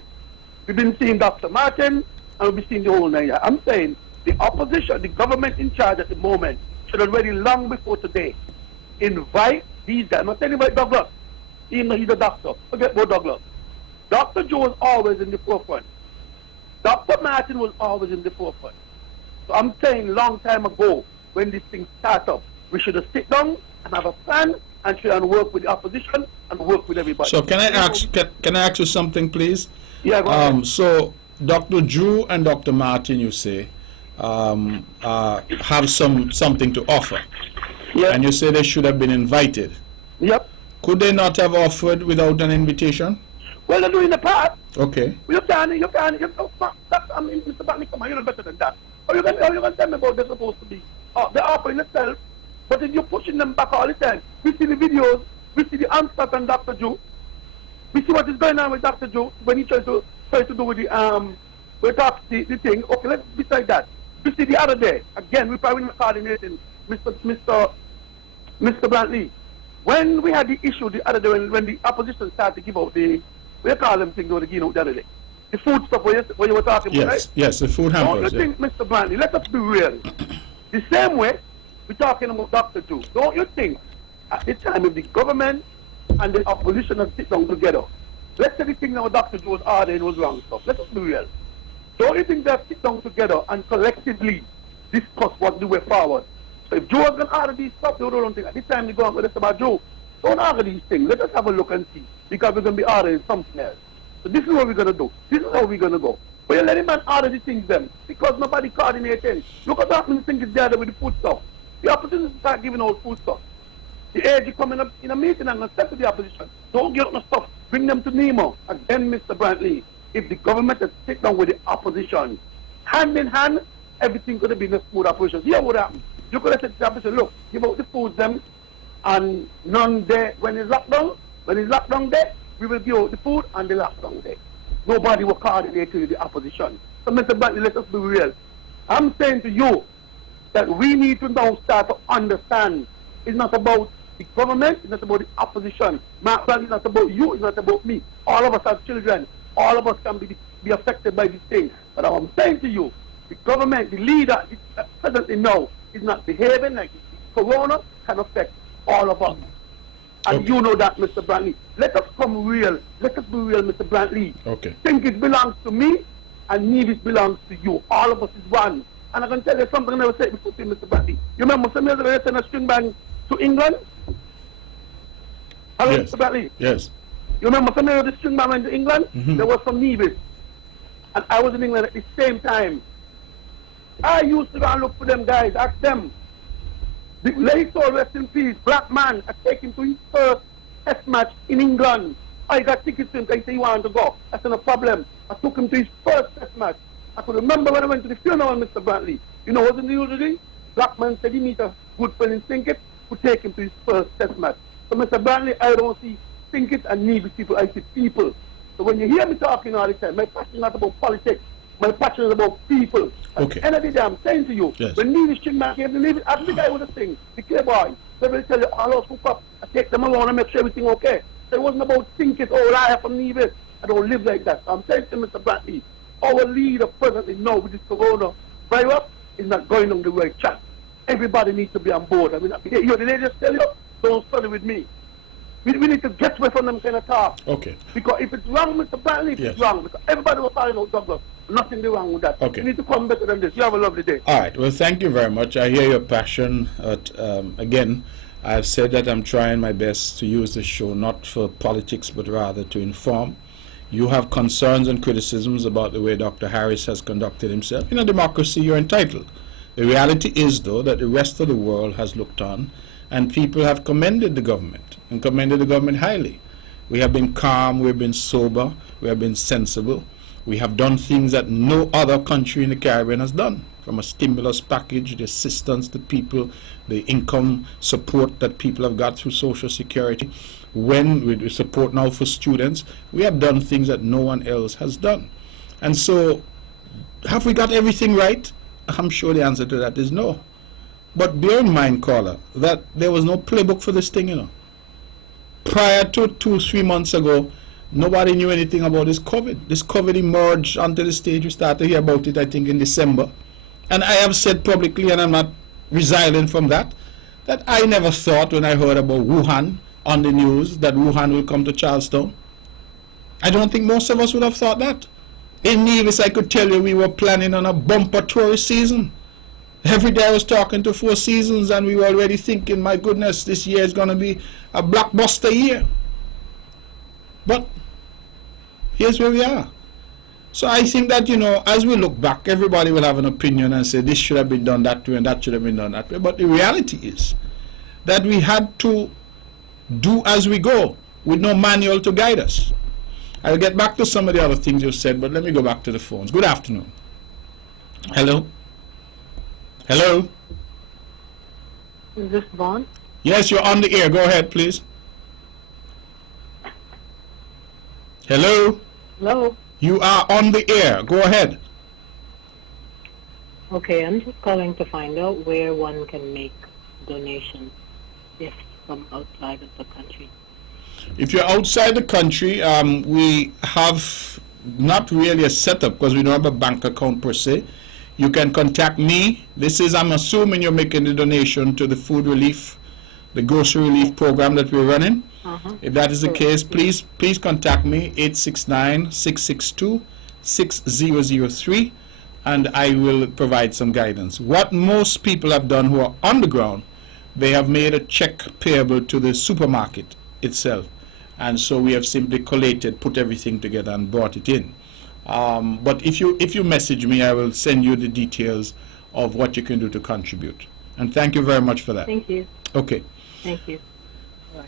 we've been seeing Dr. Martin, and we've been seeing the whole nine. I'm saying the opposition, the government in charge at the moment, should already long before today invite these guys. I'm not telling you about Douglas, even though he's a doctor. Forget about Douglas. Dr. Joe was always in the forefront. Dr. Martin was always in the forefront. So I'm saying long time ago, when this thing started up, we should have sit down and have a plan and try and work with the opposition and work with everybody. So can I ask you something, please? Yeah, go ahead. So Dr. Drew and Dr. Martin, you say, have something to offer, Yeah. and you say they should have been invited. Yep. Could they not have offered without an invitation? Well, they're doing the part. Okay. You can't, I mean, Mr. Batley, come on, you know better than that. How you gonna tell me about they're supposed to be? They're offering itself, but if you're pushing them back all the time, we see the videos, we see the answer from Dr. Joe. We see what is going on with Dr. Joe when he tries to do with the thing. Okay, let's beside that. We see the other day, again, we probably not coordinating, Mr. Brantley. When we had the issue the other day, when the opposition started to give out the, we call them things they give out the other day, the food stuff where you were talking about, right? Yes, the food hampers. Don't you think, Mr. Brantley, let us be real. The same way we're talking about Dr. Joe. Don't you think at the time if the government and the opposition have sit down together, let's say the thing now Dr. Joe's ordering was wrong stuff. Let us be real. Don't you think they have sit down together and collectively discuss what the way forward? So if Joe is going to order these stuff, they don't think at this time they go on with us about Joe. Don't order these things. Let us have a look and see. Because we're going to be ordering something else. So this is what we're going to do. This is how we're going to go. But you let him man order the things then. Because nobody coordinating. Look at that thing is there with the food stuff. The opposition start giving out food stuff. The AG coming up in a meeting and going to step to the opposition. Don't give up no stuff. Bring them to Nemo. Again, Mr. Brantley, if the government has sit down with the opposition, hand in hand, everything could have been a smooth operation. Here what happened. You could have said to the opposition, look, give out the food them, and none there when it's lockdown. When it's lockdown there, we will give out the food and the lockdown there. Nobody will coordinate with the opposition. So, Mr. Brantley, let us be real. I'm saying to you that we need to now start to understand it's not about the government, it's not about the opposition. Mark Brantley, it's not about you, it's not about me. All of us are children. All of us can be affected by this thing. But I'm saying to you, the government, the leader, presently now, is not behaving like Corona can affect all of us. And you know that, Mr. Brantley. Let us come real. Let us be real, Mr. Brantley. Okay. Think it belongs to me, and Nevis belongs to you. All of us is one. And I can tell you something I never said before to you, Mr. Brantley. You remember some years ago they sent a string band to England? Hello, Yes. Mr. Brantley? Yes. You remember some years ago the string band went to England? Mhm. There was some Nevis. And I was in England at the same time. I used to go and look for them guys, ask them. The late soul, rest in peace, black man, I take him to his first test match in England. I got tickets to him, I say he wanted to go. That's not a problem. I took him to his first test match. I could remember when I went to the funeral, Mr. Brantley. You know what was in the usually? Black man said he meet a good friend in Sinkit who take him to his first test match. So Mr. Brantley, I don't see Sinkit and Nevis people, I see people. So when you hear me talking all the time, my passion is not about politics. My passion is about people. Okay. And every day I'm saying to you, Yes. when Nevis Chingman came to Nevis, I think I was a thing, the clear boy. They will tell you, all those hook up, I take them along and make sure everything okay. So it wasn't about thinking, oh, I have from Nevis. I don't live like that. So I'm saying to Mr. Brantley, our leader presently now with this corona virus is not going on the right track. Everybody needs to be on board. I mean, you know, the lady just tell you, don't study with me. We need to get away from them kind of talk. Okay. Because if it's wrong, Mr. Brantley, if Yes. it's wrong, because everybody was talking about Douglas. Nothing wrong with that. Okay. You need to come better than this. You have a lovely day. All right. Well, thank you very much. I hear your passion. Again, I've said that I'm trying my best to use this show not for politics, but rather to inform. You have concerns and criticisms about the way Dr. Harris has conducted himself. In a democracy, you're entitled. The reality is, though, that the rest of the world has looked on, and people have commended the government, and commended the government highly. We have been calm, we've been sober, we have been sensible. We have done things that no other country in the Caribbean has done, from a stimulus package, the assistance to people, the income support that people have got through Social Security. When we support now for students, we have done things that no one else has done. And so, have we got everything right? I'm sure the answer to that is no. But bear in mind, caller, that there was no playbook for this thing, you know. Prior to 2-3 months ago, nobody knew anything about this COVID. This COVID emerged onto the stage. We started to hear about it, I think, in December. And I have said publicly, and I'm not resiling from that I never thought when I heard about Wuhan on the news that Wuhan will come to Charleston. I don't think most of us would have thought that. In Nevis, I could tell you we were planning on a bumper tourist season. Every day I was talking to Four Seasons, and we were already thinking, my goodness, this year is going to be a blockbuster year. But here's where we are. So I think that, you know, as we look back, everybody will have an opinion and say this should have been done that way and that should have been done that way. But the reality is that we had to do as we go with no manual to guide us. I'll get back to some of the other things you said, but let me go back to the phones. Good afternoon. Hello? Hello? Is this Vaughn? Yes, you're on the air. Go ahead, please. Hello? Hello? You are on the air. Go ahead. Okay, I'm just calling to find out where one can make donations if from outside of the country. If you're outside the country, we have not really a setup because we don't have a bank account per se. You can contact me. This is, I'm assuming you're making the donation to the food relief, the grocery relief program that we're running. If that is the case, please contact me, 869-662-6003, and I will provide some guidance. What most people have done who are on the ground, they have made a check payable to the supermarket itself. And so we have simply collated, put everything together and brought it in. But if you message me, I will send you the details of what you can do to contribute. And thank you very much for that. Thank you. Okay. Thank you. Bye.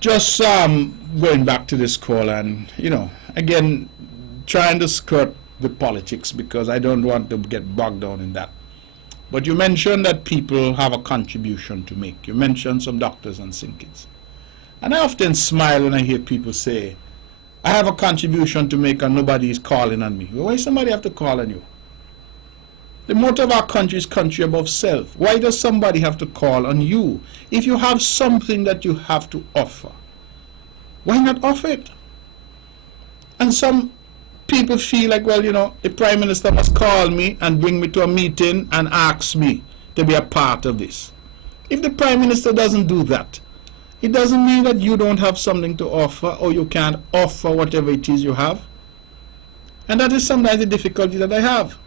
Just going back to this call and, again, trying to skirt the politics because I don't want to get bogged down in that. But you mentioned that people have a contribution to make. You mentioned some doctors and syndicates. And I often smile when I hear people say, I have a contribution to make and nobody is calling on me. Well, why somebody have to call on you? The motto of our country is country above self. Why does somebody have to call on you? If you have something that you have to offer, why not offer it? And some people feel like, well, the Prime Minister must call me and bring me to a meeting and ask me to be a part of this. If the Prime Minister doesn't do that, it doesn't mean that you don't have something to offer or you can't offer whatever it is you have. And that is sometimes the difficulty that I have.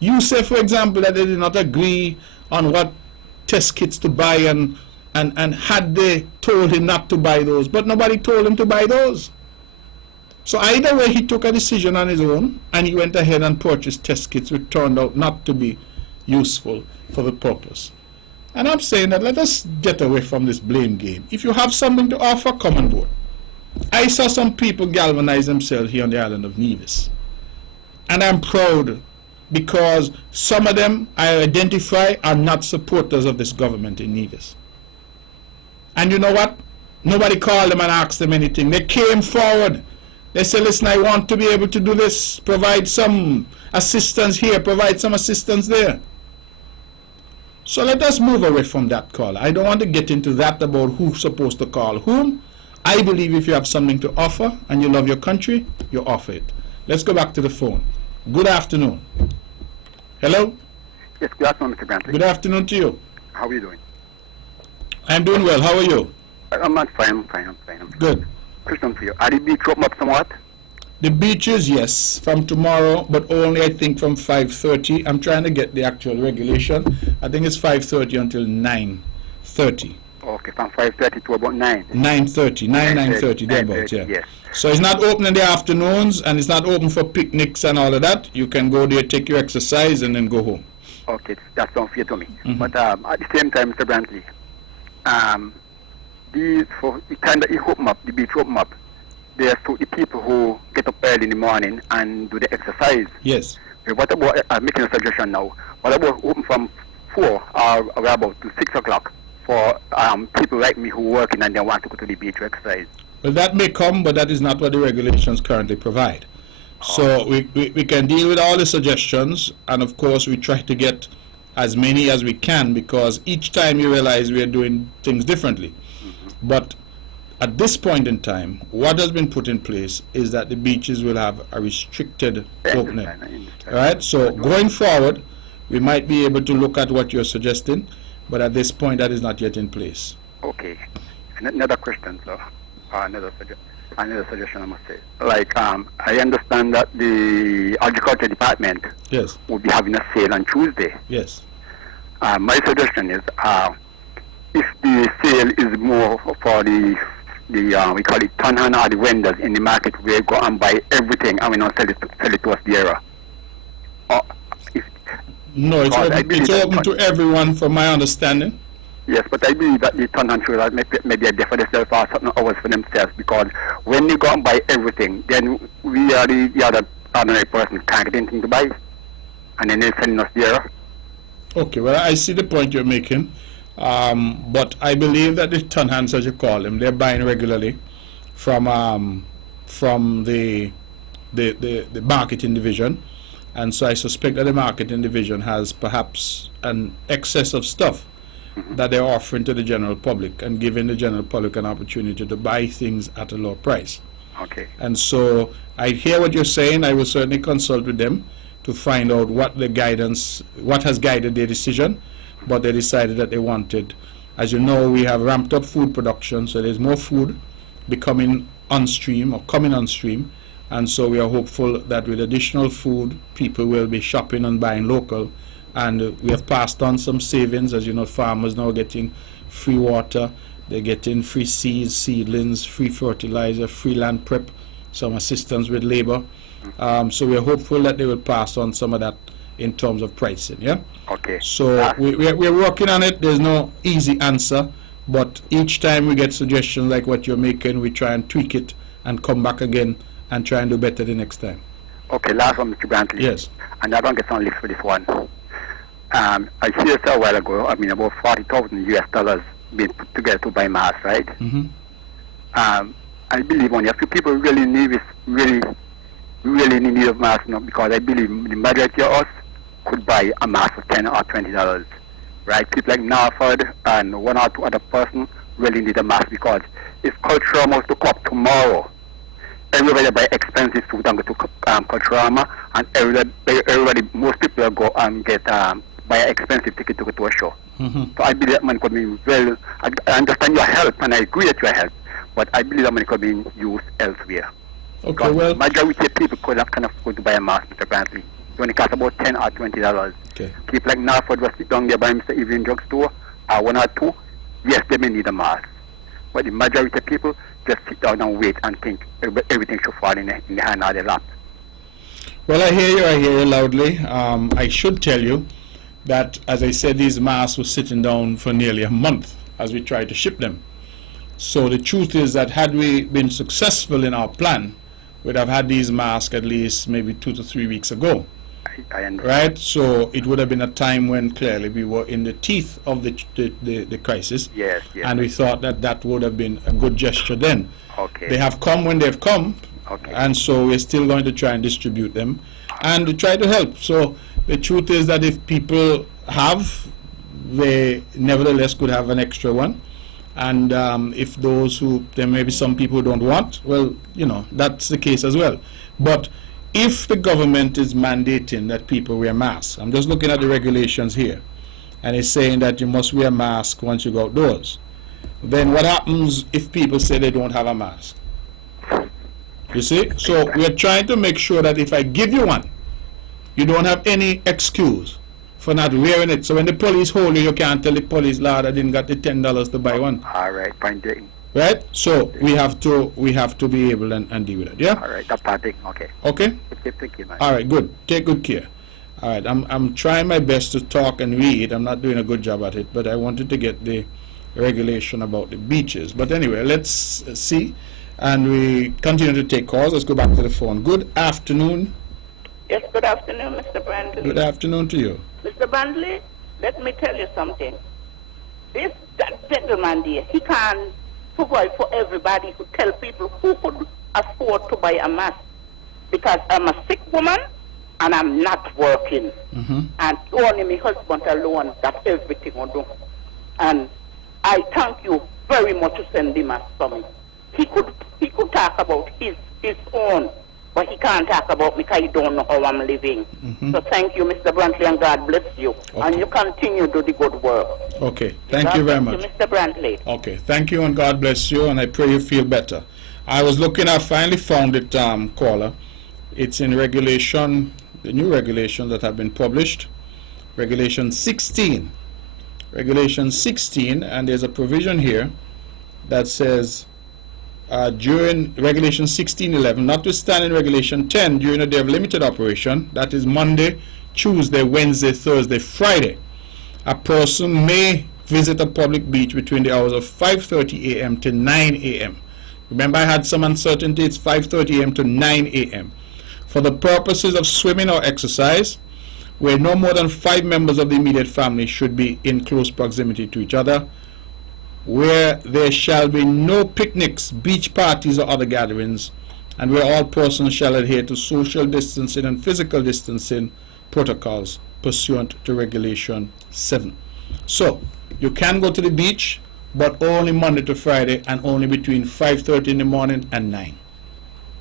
You say, for example, that they did not agree on what test kits to buy and had they told him not to buy those, but nobody told him to buy those. So either way, he took a decision on his own and he went ahead and purchased test kits which turned out not to be useful for the purpose. And I'm saying that let us get away from this blame game. If you have something to offer, come on board. I saw some people galvanize themselves here on the island of Nevis. And I'm proud because some of them I identify are not supporters of this government in Nevis. And you know what? Nobody called them and asked them anything. They came forward. They said, listen, I want to be able to do this, provide some assistance here, provide some assistance there. So let us move away from that call. I don't want to get into that about who's supposed to call whom. I believe if you have something to offer and you love your country, you offer it. Let's go back to the phone. Good afternoon. Hello? Yes, good afternoon, Mr. Brantley. Good afternoon to you. How are you doing? I'm doing well. How are you? I'm not fine. I'm fine. Good. Question for you. Are the beach open up somewhat? The beaches, yes, from tomorrow, but only I think from 5:30. I'm trying to get the actual regulation. I think it's 5:30 until 9:30. Okay, from 5:30 to about 9. 9:30, 9:30, thereabouts, yeah. Yes. So it's not open in the afternoons, and it's not open for picnics and all of that. You can go there, take your exercise, and then go home. Okay, that sounds fair to me. But at the same time, Mr. Brantley, for the time that you open up, the beach open up, there's the people who get up early in the morning and do the exercise. Yes. What about, making a suggestion now, what about open from 4 or about to 6 o'clock for people like me who working and they want to go to the beach to exercise? Well, that may come, but that is not what the regulations currently provide. So we can deal with all the suggestions, and of course we try to get as many as we can because each time you realize we are doing things differently. But at this point in time, what has been put in place is that the beaches will have a restricted opening. All right, so going forward, we might be able to look at what you're suggesting, but at this point, that is not yet in place. Okay. Another question, sir. Another suggestion, I must say. Like, I understand that the Agriculture Department Yes. will be having a sale on Tuesday. Yes. My suggestion is, if the sale is more for the we call it turn hand or the vendors in the market where go and buy everything and we don't sell it to us the area. No, it's open to everyone from my understanding. Yes, but I believe that the turn hand traders may be there for themselves or certain hours for themselves because when they go and buy everything, then we are the other ordinary person can't get anything to buy. and then they're sending us there. Okay, well, I see the point you're making, but I believe that the ton hands, as you call them, they're buying regularly from the marketing division, and so I suspect that the marketing division has perhaps an excess of stuff that they're offering to the general public and giving the general public an opportunity to buy things at a low price. Okay. And so I hear what you're saying. I will certainly consult with them to find out what has guided their decision, but they decided that they wanted, as you know, we have ramped up food production, so there's more food becoming on stream or coming on stream, and so we are hopeful that with additional food, people will be shopping and buying local, and we have passed on some savings. As you know, farmers now are getting free water, they're getting free seeds, seedlings, free fertilizer, free land prep, some assistance with labor. So we are hopeful that they will pass on some of that in terms of pricing, yeah? Okay. So we're working on it. There's no easy answer, but each time we get suggestions like what you're making, we try and tweak it and come back again and try and do better the next time. Okay, last one, Mr. Brantley. Yes. And I don't get some list for this one. I see this a while ago, about $40,000 being put together to buy masks, right? Mm-hmm. I believe only a few people really need this, really in need of masks, because I believe the majority of us could buy a mask for $10 or $20, right? People like Narford and one or two other person really need a mask because if Culturama was to come up tomorrow, everybody buy expensive food and go to Culturama, and everybody, most people will go and get buy an expensive ticket to go to a show. Mm-hmm. So I believe that money could be well. I understand your help, and I agree that your help, but I believe that money could be used elsewhere. Okay, Because well, majority of people could have kind of afford to buy a mask, Mr. Brantley. It only costs about $10 or $20. okay. People like Narford will sit down there by Mr. Evelyn Drugstore, one or two. Yes, they may need a mask, but the majority of people just sit down and wait and think everything should fall in the hand or their lap. Well, I hear you loudly. I should tell you that, as I said, these masks were sitting down for nearly a month as we tried to ship them. So the truth is that had we been successful in our plan, we'd have had these masks at least maybe 2 to 3 weeks ago, I understand. right? So it would have been a time when clearly we were in the teeth of the crisis, Yes, yes. and we thought that that would have been a good gesture then. Okay. They have come when they've come, Okay. and so we're still going to try and distribute them and to try to help. So the truth is that if people have, they nevertheless could have an extra one. And if those who, there may be some people who don't want, well, that's the case as well. But if the government is mandating that people wear masks, I'm just looking at the regulations here, and it's saying that you must wear a mask once you go outdoors, then what happens if people say they don't have a mask? You see? So we are trying to make sure that if I give you one, you don't have any excuse for not wearing it. So when the police hold you, you can't tell the police, Lord, I didn't get the $10 to buy one. All right, fine. Right? So we have to be able and deal with it. Yeah? All right, that's part. Okay. Okay? Thank you, man. All right, good. Take good care. All right, I'm trying my best to talk and read. I'm not doing a good job at it, but I wanted to get the regulation about the beaches. But anyway, let's see. And we continue to take calls. Let's go back to the phone. Good afternoon. Yes, good afternoon, Mr. Brandley. Good afternoon to you. Mr. Brandley, let me tell you something. That gentleman there, he can provide for everybody to tell people who could afford to buy a mask. Because I'm a sick woman and I'm not working. Mm-hmm. And only my husband alone, that everything will do. And I thank you very much to send the mask for me. He could talk about his own, but he can't talk about me because he don't know how I'm living. Mm-hmm. So thank you, Mr. Brantley, and God bless you. Okay. And you continue to do the good work. Okay, thank you very much. Mr. Brantley. Okay, thank you and God bless you, and I pray you feel better. I was looking, I finally found it, caller. It's in regulation, the new regulations that have been published, Regulation 16. Regulation 16, and there's a provision here that says, during Regulation 16.11, notwithstanding Regulation 10, during a day of limited operation, that is Monday, Tuesday, Wednesday, Thursday, Friday, a person may visit a public beach between the hours of 5:30 a.m. to 9 a.m. Remember, I had some uncertainty. It's 5:30 a.m. to 9 a.m. for the purposes of swimming or exercise, where no more than 5 members of the immediate family should be in close proximity to each other, where there shall be no picnics, beach parties, or other gatherings, and where all persons shall adhere to social distancing and physical distancing protocols pursuant to Regulation 7. So, you can go to the beach, but only Monday to Friday and only between 5:30 in the morning and 9.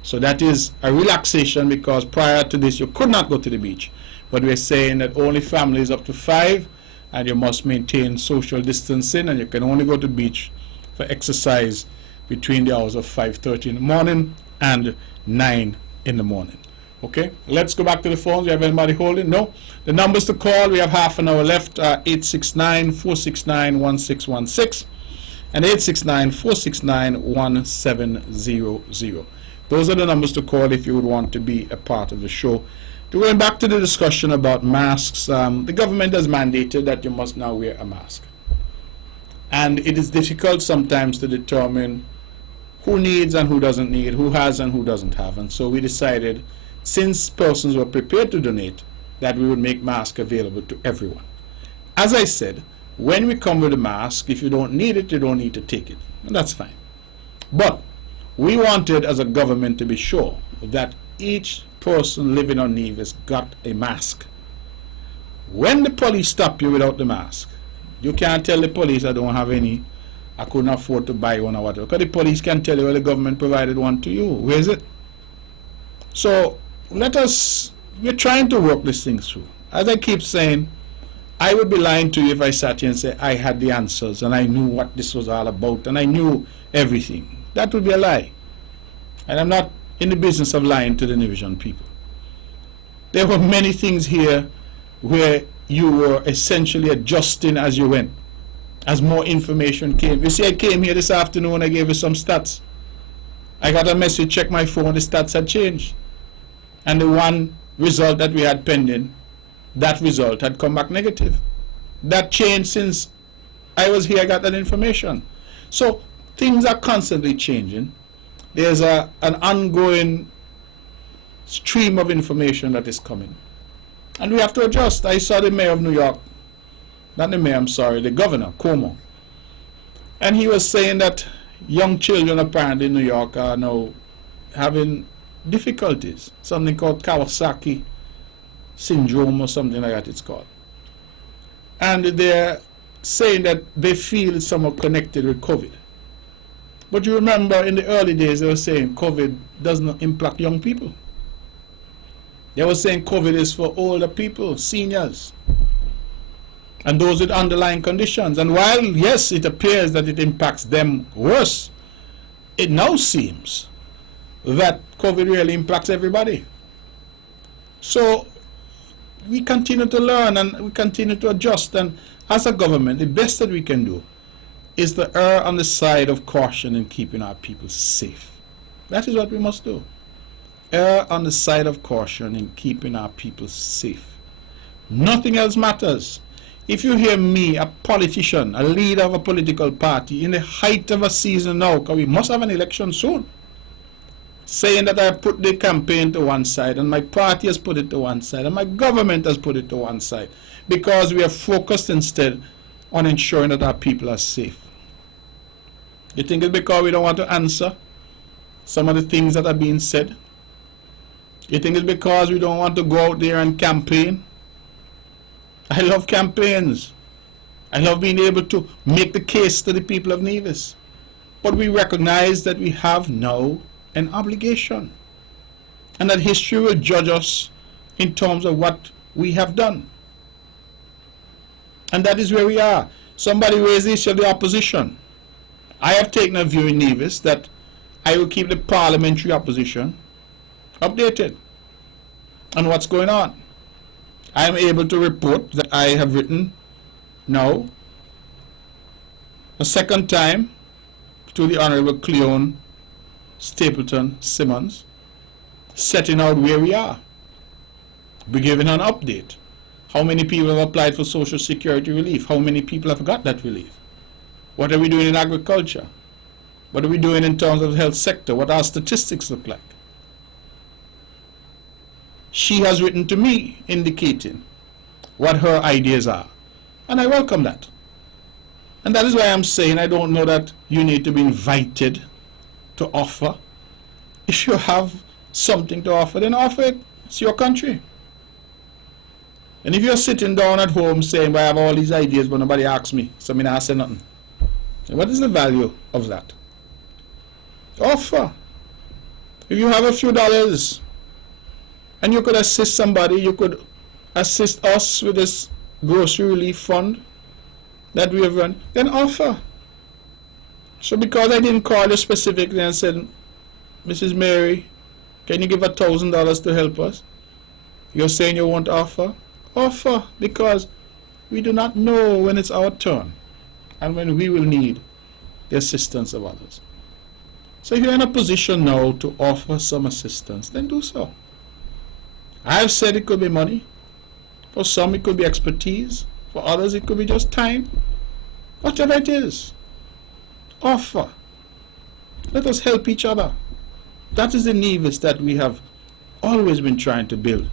So that is a relaxation, because prior to this you could not go to the beach. But we're saying that only families up to 5, and you must maintain social distancing, and you can only go to the beach for exercise between the hours of 5:30 in the morning and 9 in the morning. Okay, let's go back to the phones. We have anybody holding? No. The numbers to call, we have half an hour left, 869-469-1616 and 869-469-1700. Those are the numbers to call if you would want to be a part of the show. Going back to the discussion about masks, the government has mandated that you must now wear a mask. And it is difficult sometimes to determine who needs and who doesn't need, who has and who doesn't have. And so we decided, since persons were prepared to donate, that we would make masks available to everyone. As I said, when we come with a mask, if you don't need it, you don't need to take it. And that's fine. But we wanted, as a government, to be sure that each person living on Nevis got a mask. When the police stop you without the mask, you can't tell the police, I don't have any, I couldn't afford to buy one or whatever. Because the police can tell you, well, the government provided one to you. Where is it? So we're trying to work this thing through. As I keep saying, I would be lying to you if I sat here and said I had the answers and I knew what this was all about and I knew everything. That would be a lie. And I'm not in the business of lying to the Nivision people. There were many things here where you were essentially adjusting as you went, as more information came. You see, I came here this afternoon, I gave you some stats. I got a message, check my phone, the stats had changed. And the one result that we had pending, that result had come back negative. That changed since I was here, I got that information. So things are constantly changing. There's an ongoing stream of information that is coming. And we have to adjust. I saw the mayor of New York, not the mayor, I'm sorry, the governor, Cuomo. And he was saying that young children apparently in New York are now having difficulties, something called Kawasaki syndrome or something like that it's called. And they're saying that they feel it's somewhat connected with COVID. But you remember in the early days they were saying COVID does not impact young people. They were saying COVID is for older people, seniors, and those with underlying conditions. And while, yes, it appears that it impacts them worse, it now seems that COVID really impacts everybody. So we continue to learn and we continue to adjust. And as a government, the best that we can do is to err on the side of caution in keeping our people safe. That is what we must do. Err on the side of caution in keeping our people safe. Nothing else matters. If you hear me, a politician, a leader of a political party, in the height of a season now, because we must have an election soon, saying that I put the campaign to one side and my party has put it to one side and my government has put it to one side because we are focused instead on ensuring that our people are safe. You think it's because we don't want to answer some of the things that are being said? You think it's because we don't want to go out there and campaign? I love campaigns. I love being able to make the case to the people of Nevis. But we recognize that we have now an obligation, and that history will judge us in terms of what we have done. And that is where we are. Somebody raised the issue of the opposition. I have taken a view in Nevis that I will keep the parliamentary opposition updated on what's going on. I am able to report that I have written now a second time to the Honorable Cleone Stapleton Simmons, setting out where we are. We're giving an update. How many people have applied for Social Security relief? How many people have got that relief? What are we doing in agriculture? What are we doing in terms of the health sector? What our statistics look like? She has written to me indicating what her ideas are. And I welcome that. And that is why I'm saying I don't know that you need to be invited to offer. If you have something to offer, then offer it. It's your country. And if you're sitting down at home saying, well, I have all these ideas, but nobody asks me, so I say nothing. And what is the value of that? Offer. If you have a few dollars and you could assist somebody, you could assist us with this grocery relief fund that we have run, then offer. So because I didn't call you specifically and said, Mrs. Mary, can you give $1,000 to help us? You're saying you won't offer? Offer, because we do not know when it's our turn and when we will need the assistance of others. So if you're in a position now to offer some assistance, then do so. I have said it could be money. For some it could be expertise. For others it could be just time. Whatever it is, offer. Let us help each other. That is the Nevis that we have always been trying to build,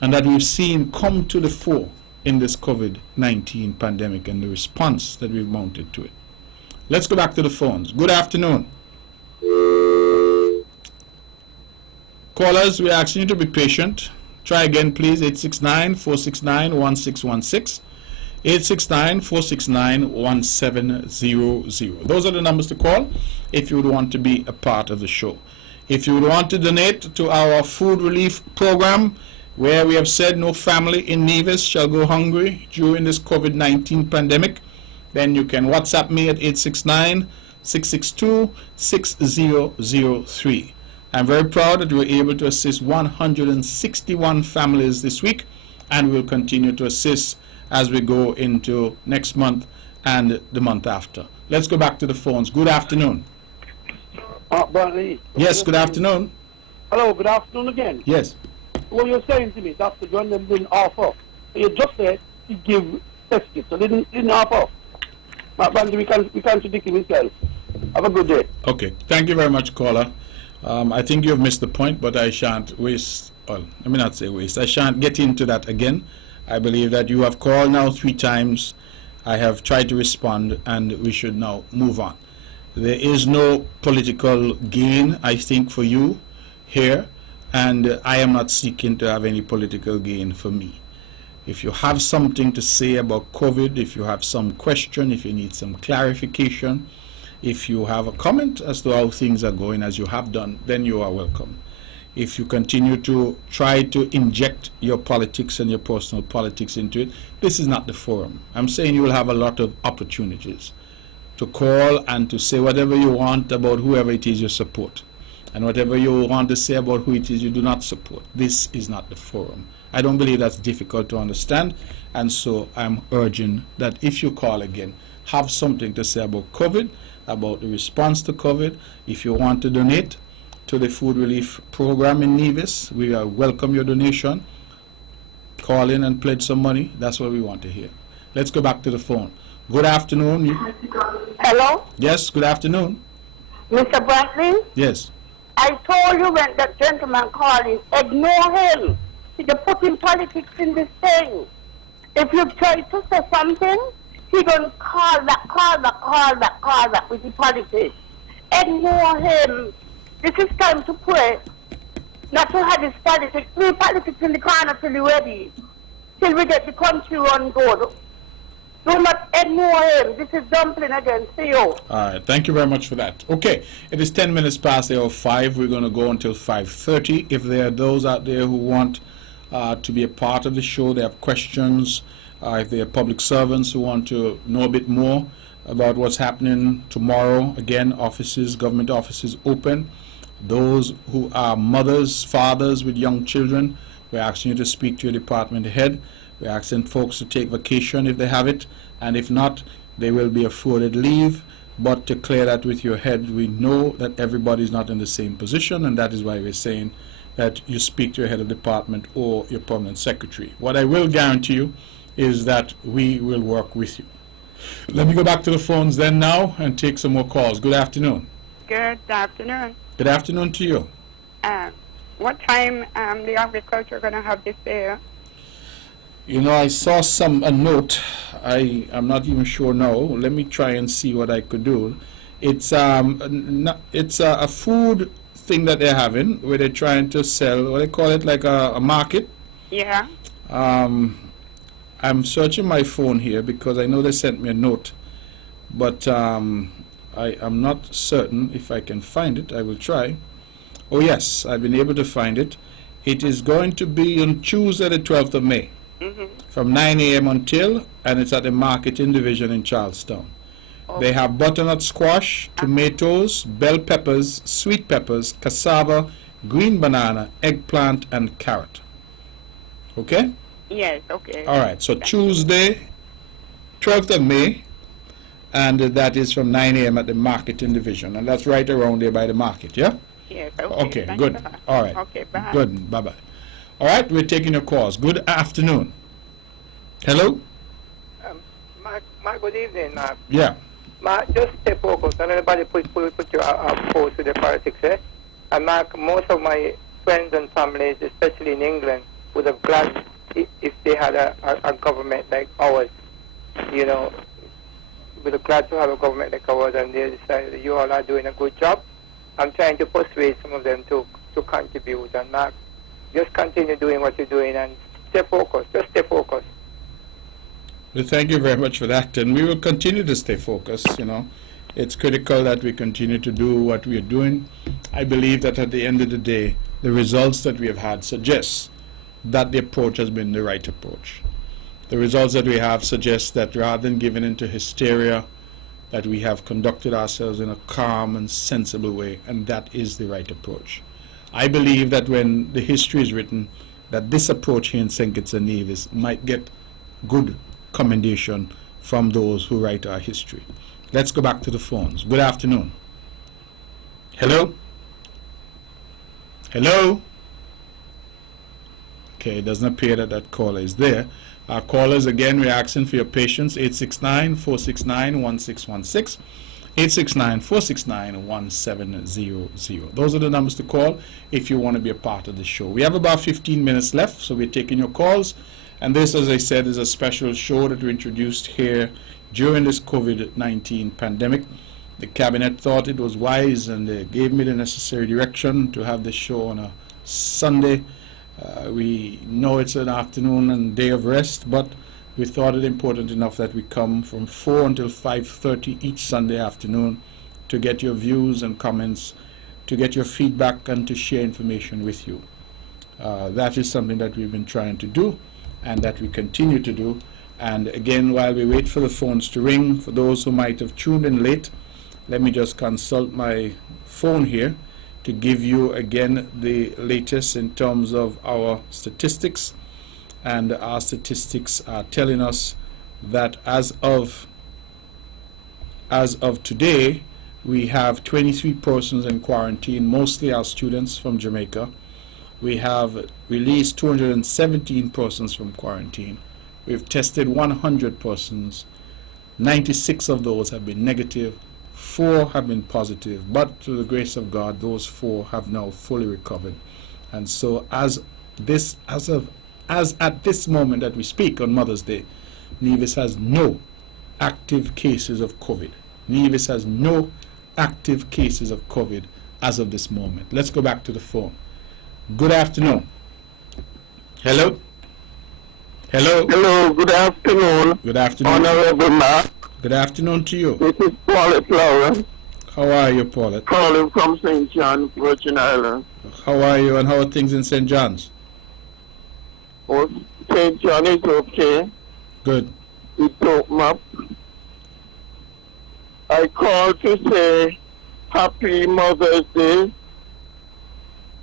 and that we've seen come to the fore in this COVID-19 pandemic and the response that we've mounted to it. Let's go back to the phones. Good afternoon. Callers, we're asking you to be patient. Try again, please. 869-469-1616. 869-469-1700. Those are the numbers to call if you would want to be a part of the show. If you would want to donate to our food relief program, where we have said no family in Nevis shall go hungry during this COVID-19 pandemic, then you can WhatsApp me at 869-662-6003. I'm very proud that we were able to assist 161 families this week, and we'll continue to assist as we go into next month and the month after. Let's go back to the phones. Good afternoon. Brantley. Yes, good afternoon. Hello, good afternoon again. Yes. What you're saying to me, Dr. John, them didn't offer. You just said he give tested, so they didn't offer. Brantley, we contradict himself. Have a good day. Okay. Thank you very much, caller. I think you've missed the point, but I shan't waste, well, let me not say waste. I shan't get into that again. I believe that you have called now 3 times. I have tried to respond, and we should now move on. There is no political gain, I think, for you here, and I am not seeking to have any political gain for me. If you have something to say about COVID, if you have some question, if you need some clarification, if you have a comment as to how things are going as you have done, then you are welcome. If you continue to try to inject your politics and your personal politics into it, this is not the forum. I'm saying you will have a lot of opportunities to call and to say whatever you want about whoever it is you support, and whatever you want to say about who it is you do not support. This is not the forum. I don't believe that's difficult to understand, and so I'm urging that if you call again, have something to say about COVID, about the response to COVID. If you want to donate to the food relief program in Nevis, we welcome your donation. Call in and pledge some money. That's what we want to hear. Let's go back to the phone. Good afternoon. Hello? Yes, good afternoon. Mr. Brantley? Yes. I told you when that gentleman called in, ignore him. He's putting politics in this thing. If you try to say something, he's going to call back with the politics. Ignore him. This is time to pray. Not to have this politics. Leave politics in the corner till you're ready. Till we get the country on good. Do not ignore him. This is dumpling against you. All right. Thank you very much for that. Okay. It is 10 minutes past the hour 5. We're going to go until 5:30. If there are those out there who want to be a part of the show, they have questions, if they are public servants who want to know a bit more about what's happening tomorrow, again, offices, government offices open. Those who are mothers, fathers with young children, we're asking you to speak to your department head. We're asking folks to take vacation if they have it, and if not, they will be afforded leave. But to clear that with your head, we know that everybody's not in the same position, and that is why we're saying that you speak to your head of department or your permanent secretary. What I will guarantee you is that we will work with you. Let me go back to the phones then now and take some more calls. Good afternoon. Good afternoon. Good afternoon to you. What time the agriculture going to have this fair? You know, I saw a note. I'm not even sure now. Let me try and see what I could do. It's it's a food thing that they're having where they're trying to sell. What they call it, like a market. Yeah. I'm searching my phone here because I know they sent me a note, but I'm not certain if I can find it. I will try. Oh yes, I've been able to find it. It is going to be on Tuesday the 12th of May from 9 a.m. until, and it's at the Marketing Division in Charlestown. They have butternut squash, tomatoes, bell peppers, sweet peppers, cassava, green banana, eggplant, and carrot. Okay? Yes, okay. All right, so Tuesday, 12th of May, and that is from 9 a.m. at the Marketing Division, and that's right around there by the market, yeah? Yes, Okay, Thank good. you. All right. Okay, bye. Good, bye-bye. All right, we're taking your calls. Good afternoon. Hello? My good evening. Yeah. Just stay focused. And anybody put you post to the politics, eh? And most of my friends and families, especially in England, would have glad if they had a government like ours. You know, would have glad to have a government like ours, and they decided that you all are doing a good job. I'm trying to persuade some of them to contribute. And Mark, just continue doing what you're doing and stay focused. Just stay focused. Well, thank you very much for that, and we will continue to stay focused. You know, it's critical that we continue to do what we are doing. I believe that at the end of the day, the results that we have had suggest that the approach has been the right approach. The results that we have suggest that rather than giving into hysteria, that we have conducted ourselves in a calm and sensible way, and that is the right approach. I believe that when the history is written, that this approach here in St. Kitts and Nevis might get good commendation from those who write our history. Let's go back to the phones. Good afternoon. Hello? Hello? Okay, it doesn't appear that that caller is there. Our callers, again, we're asking for your patience. 869-469-1616. 869-469-1700. Those are the numbers to call if you want to be a part of the show. We have about 15 minutes left, so we're taking your calls. And this, as I said, is a special show that we introduced here during this COVID-19 pandemic. The Cabinet thought it was wise, and they gave me the necessary direction to have this show on a Sunday. We know it's an afternoon and day of rest, but we thought it important enough that we come from 4 until 5:30 each Sunday afternoon to get your views and comments, to get your feedback, and to share information with you. That is something that we've been trying to do and that we continue to do. And again, while we wait for the phones to ring, for those who might have tuned in late, let me just consult my phone here to give you again the latest in terms of our statistics. And our statistics are telling us that as of today, we have 23 persons in quarantine, mostly our students from Jamaica. We have released 217 persons from quarantine. We've tested 100 persons. 96 of those have been negative. 4 have been positive, but through the grace of God, those 4 have now fully recovered. And so as at this moment that we speak on Mother's Day, Nevis has no active cases of COVID. Nevis has no active cases of COVID as of this moment. Let's go back to the phone. Good afternoon. Hello? Hello? Hello, good afternoon. Good afternoon. Honorable Mark. Good afternoon to you. This is Paulette Lawrence. How are you, Paulette? Calling from St. John, Virgin Islands. How are you, and how are things in St. John's? Oh, St. John is okay. Good. It's open up. I called to say Happy Mother's Day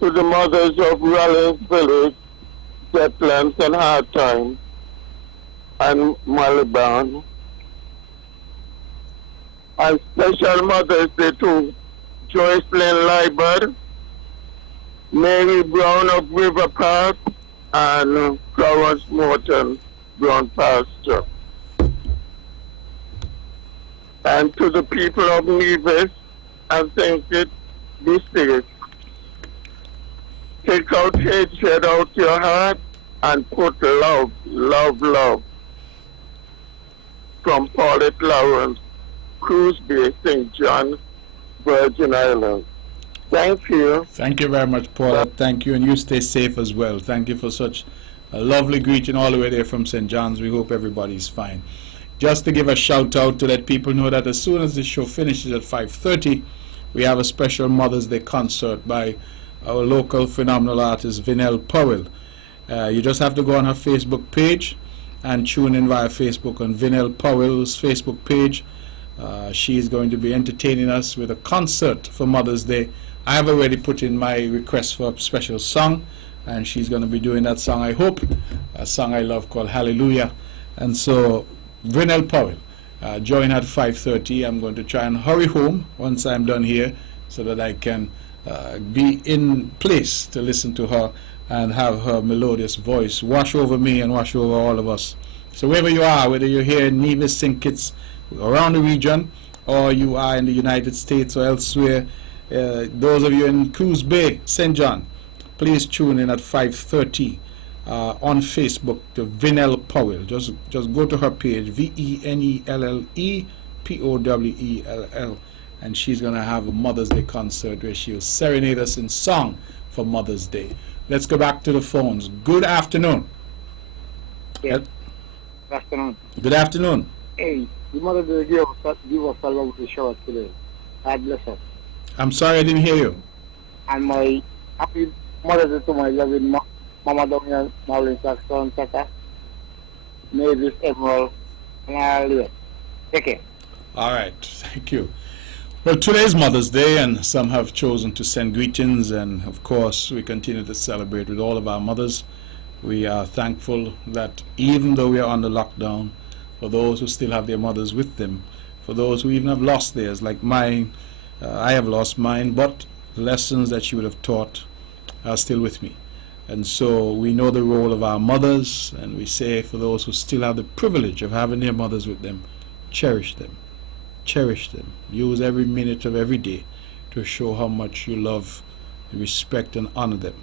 to the mothers of Rollins Village, Zetlands and Hartime, and Malibran. And special Mother's Day to Joycelyn Liebert, Mary Brown of River Park, and Florence Morton, Brown Pasture. And to the people of Nevis, I think it be safe. Take out hatred out your heart and put love, love, love from Paulette Lawrence, Cruise Bay, St. John, Virgin Islands. Thank you. Thank you very much, Paula. Thank you, and you stay safe as well. Thank you for such a lovely greeting all the way there from St. John's. We hope everybody's fine. Just to give a shout out to let people know that as soon as this show finishes at 5:30, we have a special Mother's Day concert by our local phenomenal artist Vinell Powell. You just have to go on her Facebook page and tune in via Facebook on Vinell Powell's Facebook page. She is going to be entertaining us with a concert for Mother's Day. I have already put in my request for a special song, and she's going to be doing that song, I hope, a song I love called Hallelujah. And so, Vinell Powell, join at 5:30. I'm going to try and hurry home once I'm done here so that I can be in place to listen to her and have her melodious voice wash over me and wash over all of us. So wherever you are, whether you're here in Nevis, St. Kitts, around the region, or you are in the United States or elsewhere, those of you in Cruise Bay, St. John, please tune in at 5:30 on Facebook to Vinell Powell. Just go to her page, VENELLEPOWELL, and she's going to have a Mother's Day concert where she'll serenade us in song for Mother's Day. Let's go back to the phones. Good afternoon. Yes. Good afternoon. Good afternoon. Hey, the Mother Day give us a lovely show today. God bless us. I'm sorry I didn't hear you. And my happy Mother Day to my loving Mama down here, Marlene Saxon, Tata, Mavis Emerald, and I'll take care. All right, thank you. Well, today's Mother's Day, and some have chosen to send greetings, and of course, we continue to celebrate with all of our mothers. We are thankful that even though we are under lockdown, for those who still have their mothers with them, for those who even have lost theirs, like mine, I have lost mine, but the lessons that she would have taught are still with me. And so we know the role of our mothers, and we say for those who still have the privilege of having their mothers with them, cherish them. Cherish them. Use every minute of every day to show how much you love, respect, and honor them.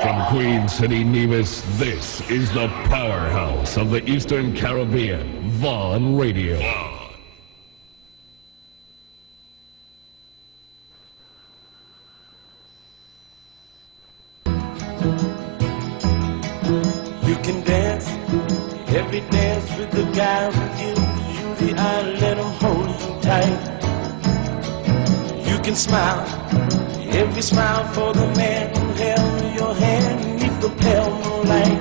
From Queen City, Nevis, this is the powerhouse of the Eastern Caribbean, Vaughn Radio. You can dance, every dance with the guy who gives you the eye, let him hold you tight. You can smile, every smile for the man who held your hand neath the pale moonlight.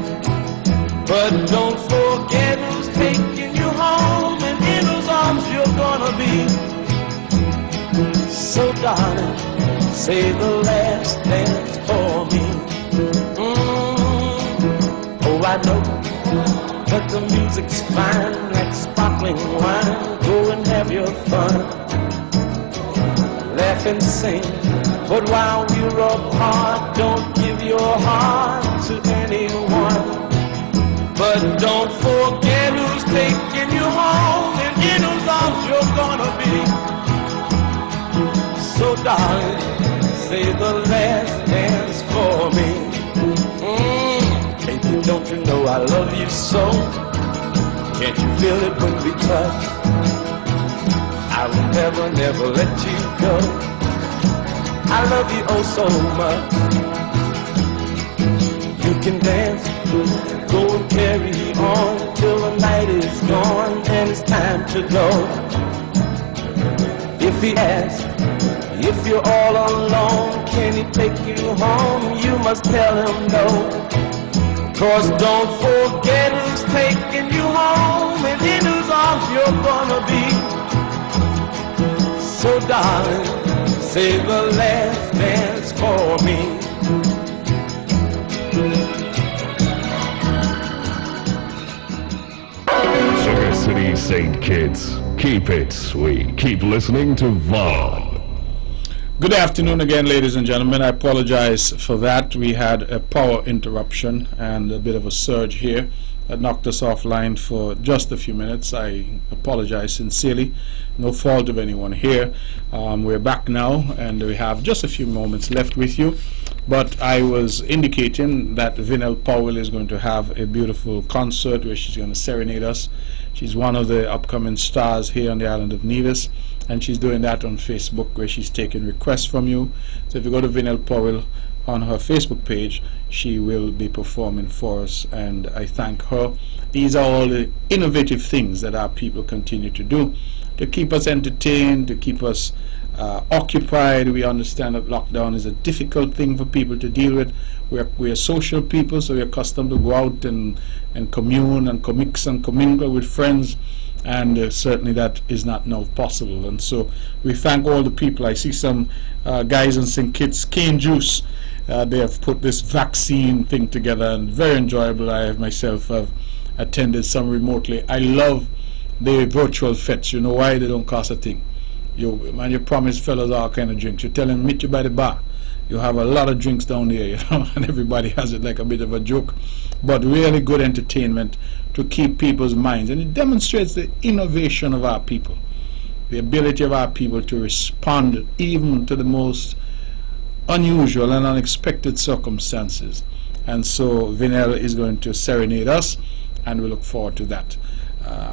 But don't forget who's taking you home and in whose arms you're gonna be. So darling, say the last dance for me. Oh, I know that the music's fine, like sparkling wine. Go and have your fun, laugh and sing. But while we're apart, don't give your heart to anyone. But don't forget who's taking you home and in whose arms you're gonna be. So darling, say the last dance for me. Baby, don't you know I love you so? Can't you feel it when we touch? I will never, never let you go. I love you oh so much. You can dance, go and carry on till the night is gone and it's time to go. If he asks, if you're all alone, can he take you home? You must tell him no. 'Cause don't forget who's taking you home and in whose arms you're gonna be. So darling, say the last dance for me. Sugar City St. Kitts, keep it sweet. Keep listening to Vaughn. Good afternoon again, ladies and gentlemen. I apologize for that. We had a power interruption and a bit of a surge here that knocked us offline for just a few minutes. I apologize sincerely. No fault of anyone here. We're back now and we have just a few moments left with you. But I was indicating that Vinell Powell is going to have a beautiful concert where she's going to serenade us. She's one of the upcoming stars here on the island of Nevis, and she's doing that on Facebook where she's taking requests from you. So if you go to Vinell Powell on her Facebook page, she will be performing for us, and I thank her. These are all the innovative things that our people continue to do to keep us entertained, to keep us occupied. We understand that lockdown is a difficult thing for people to deal with. We are social people, so we're accustomed to go out and commune and commix and commingle with friends, and certainly that is not now possible. And so we thank all the people. I see some guys in St. Kitts, Cane Juice. They have put this vaccine thing together, and very enjoyable. I myself have attended some remotely. I love the virtual fetes. You know why? They don't cost a thing. You promise fellas all kind of drinks. You tell them, meet you by the bar. You have a lot of drinks down there, you know, and everybody has it like a bit of a joke. But really good entertainment to keep people's minds. And it demonstrates the innovation of our people, the ability of our people to respond even to the most unusual and unexpected circumstances. And so Vinell is going to serenade us, and we look forward to that.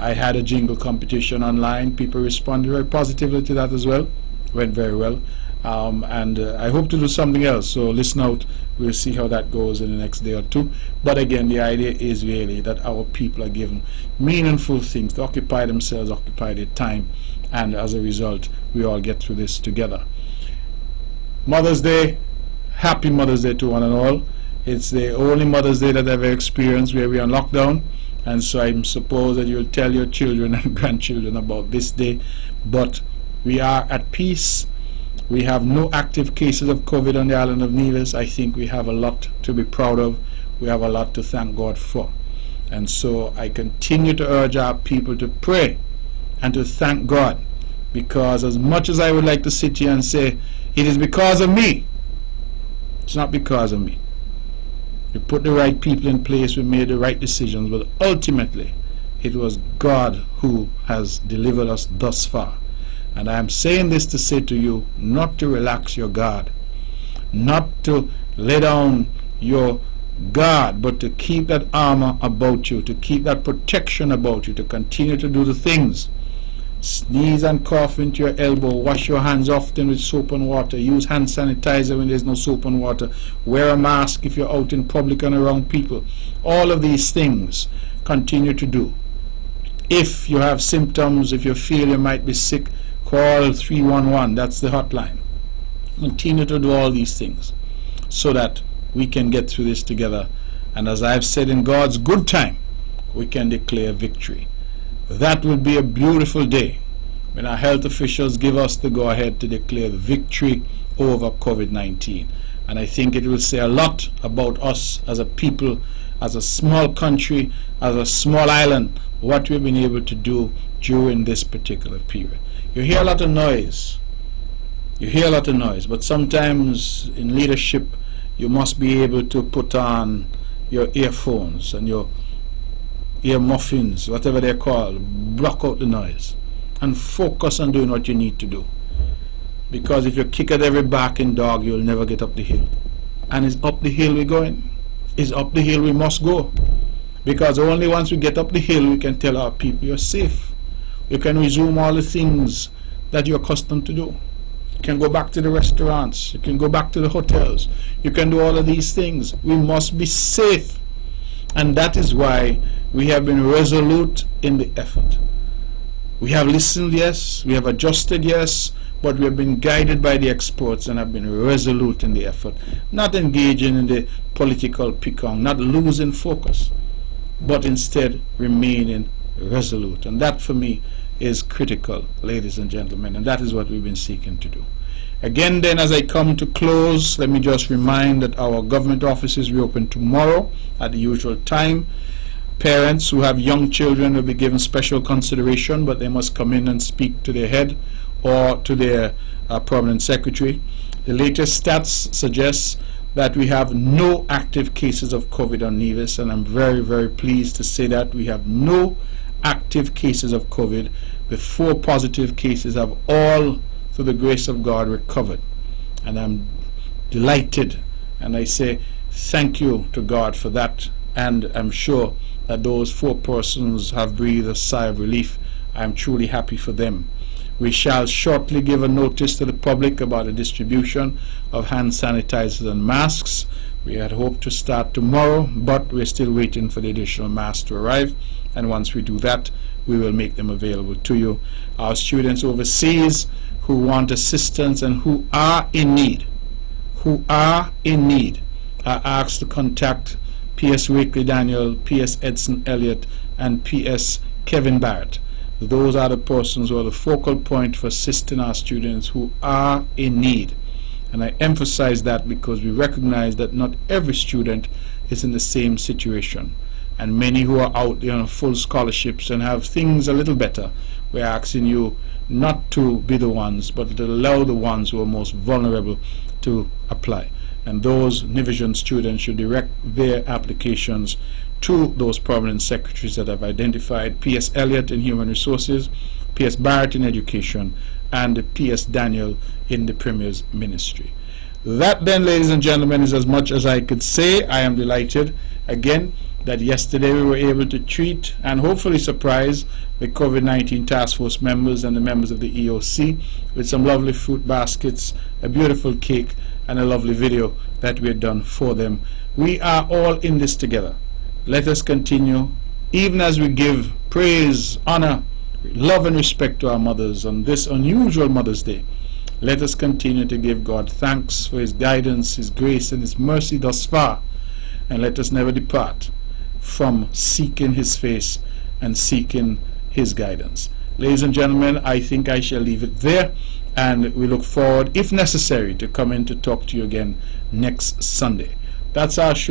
I had a jingle competition online. People responded very positively to that as well. Went very well. And I hope to do something else. So listen out. We'll see how that goes in the next day or two. But again, the idea is really that our people are given meaningful things to occupy themselves, occupy their time. And as a result, we all get through this together. Mother's Day. Happy Mother's Day to one and all. It's the only Mother's Day that I've ever experienced where we're on lockdown. And so I suppose that you'll tell your children and grandchildren about this day. But we are at peace. We have no active cases of COVID on the island of Nevis. I think we have a lot to be proud of. We have a lot to thank God for. And so I continue to urge our people to pray and to thank God. Because as much as I would like to sit here and say, it is because of me, it's not because of me. We put the right people in place, we made the right decisions, but ultimately it was God who has delivered us thus far. And I am saying this to say to you, not to relax your guard, not to lay down your guard, but to keep that armor about you, to keep that protection about you, to continue to do the things. Sneeze and cough into your elbow, wash your hands often with soap and water, use hand sanitizer when there's no soap and water, wear a mask if you're out in public and around people. All of these things continue to do. If you have symptoms, if you feel you might be sick, call 311, that's the hotline. Continue to do all these things so that we can get through this together, and as I've said, in God's good time we can declare victory. That will be a beautiful day when our health officials give us the go-ahead to declare victory over COVID-19. And I think it will say a lot about us as a people, as a small country, as a small island, what we've been able to do during this particular period. You hear a lot of noise. You hear a lot of noise, but sometimes in leadership you must be able to put on your earphones and your ear muffins, whatever they're called, block out the noise and focus on doing what you need to do. Because if you kick at every barking dog, you'll never get up the hill. And it's up the hill we're going. It's up the hill we must go. Because only once we get up the hill we can tell our people you're safe. You can resume all the things that you're accustomed to do. You can go back to the restaurants. You can go back to the hotels. You can do all of these things. We must be safe. And that is why we have been resolute in the effort. We have listened, yes. We have adjusted, yes. but we have been guided by the experts and have been resolute in the effort, not engaging in the political picong, not losing focus, but instead remaining resolute. And that for me is critical, ladies and gentlemen, and that is what we've been seeking to do. Again then, as I come to close, let me just remind that our government offices reopen tomorrow at the usual time. Parents who have young children will be given special consideration, but they must come in and speak to their head or to their permanent secretary. The latest stats suggest that we have no active cases of COVID on Nevis, and I'm very, very pleased to say that we have no active cases of COVID. The 4 positive cases have all, through the grace of God, recovered. And I'm delighted, and I say thank you to God for that, and I'm sure that those 4 persons have breathed a sigh of relief. I'm truly happy for them. We shall shortly give a notice to the public about the distribution of hand sanitizers and masks. We had hoped to start tomorrow, but we're still waiting for the additional masks to arrive, and once we do that, we will make them available to you. Our students overseas who want assistance and who are in need, are asked to contact P.S. Wakely Daniel, P.S. Edson Elliott, and P.S. Kevin Barrett. Those are the persons who are the focal point for assisting our students who are in need. And I emphasize that because we recognize that not every student is in the same situation. And many who are out there on full scholarships and have things a little better, we're asking you not to be the ones, but to allow the ones who are most vulnerable to apply. And those Nivision students should direct their applications to those permanent secretaries that I've identified: P.S. Elliott in Human Resources, P.S. Barrett in Education, and P.S. Daniel in the Premier's Ministry. That then, ladies and gentlemen, is as much as I could say. I am delighted again that yesterday we were able to treat and hopefully surprise the COVID-19 task force members and the members of the EOC with some lovely fruit baskets, a beautiful cake, and a lovely video that we had done for them. We are all in this together. Let us continue, even as we give praise, honor, love, and respect to our mothers on this unusual Mother's Day. Let us continue to give God thanks for His guidance, His grace, and His mercy thus far, and let us never depart from seeking His face and seeking His guidance. Ladies and gentlemen, I think I shall leave it there, and we look forward, if necessary, to come in to talk to you again next Sunday. That's our show.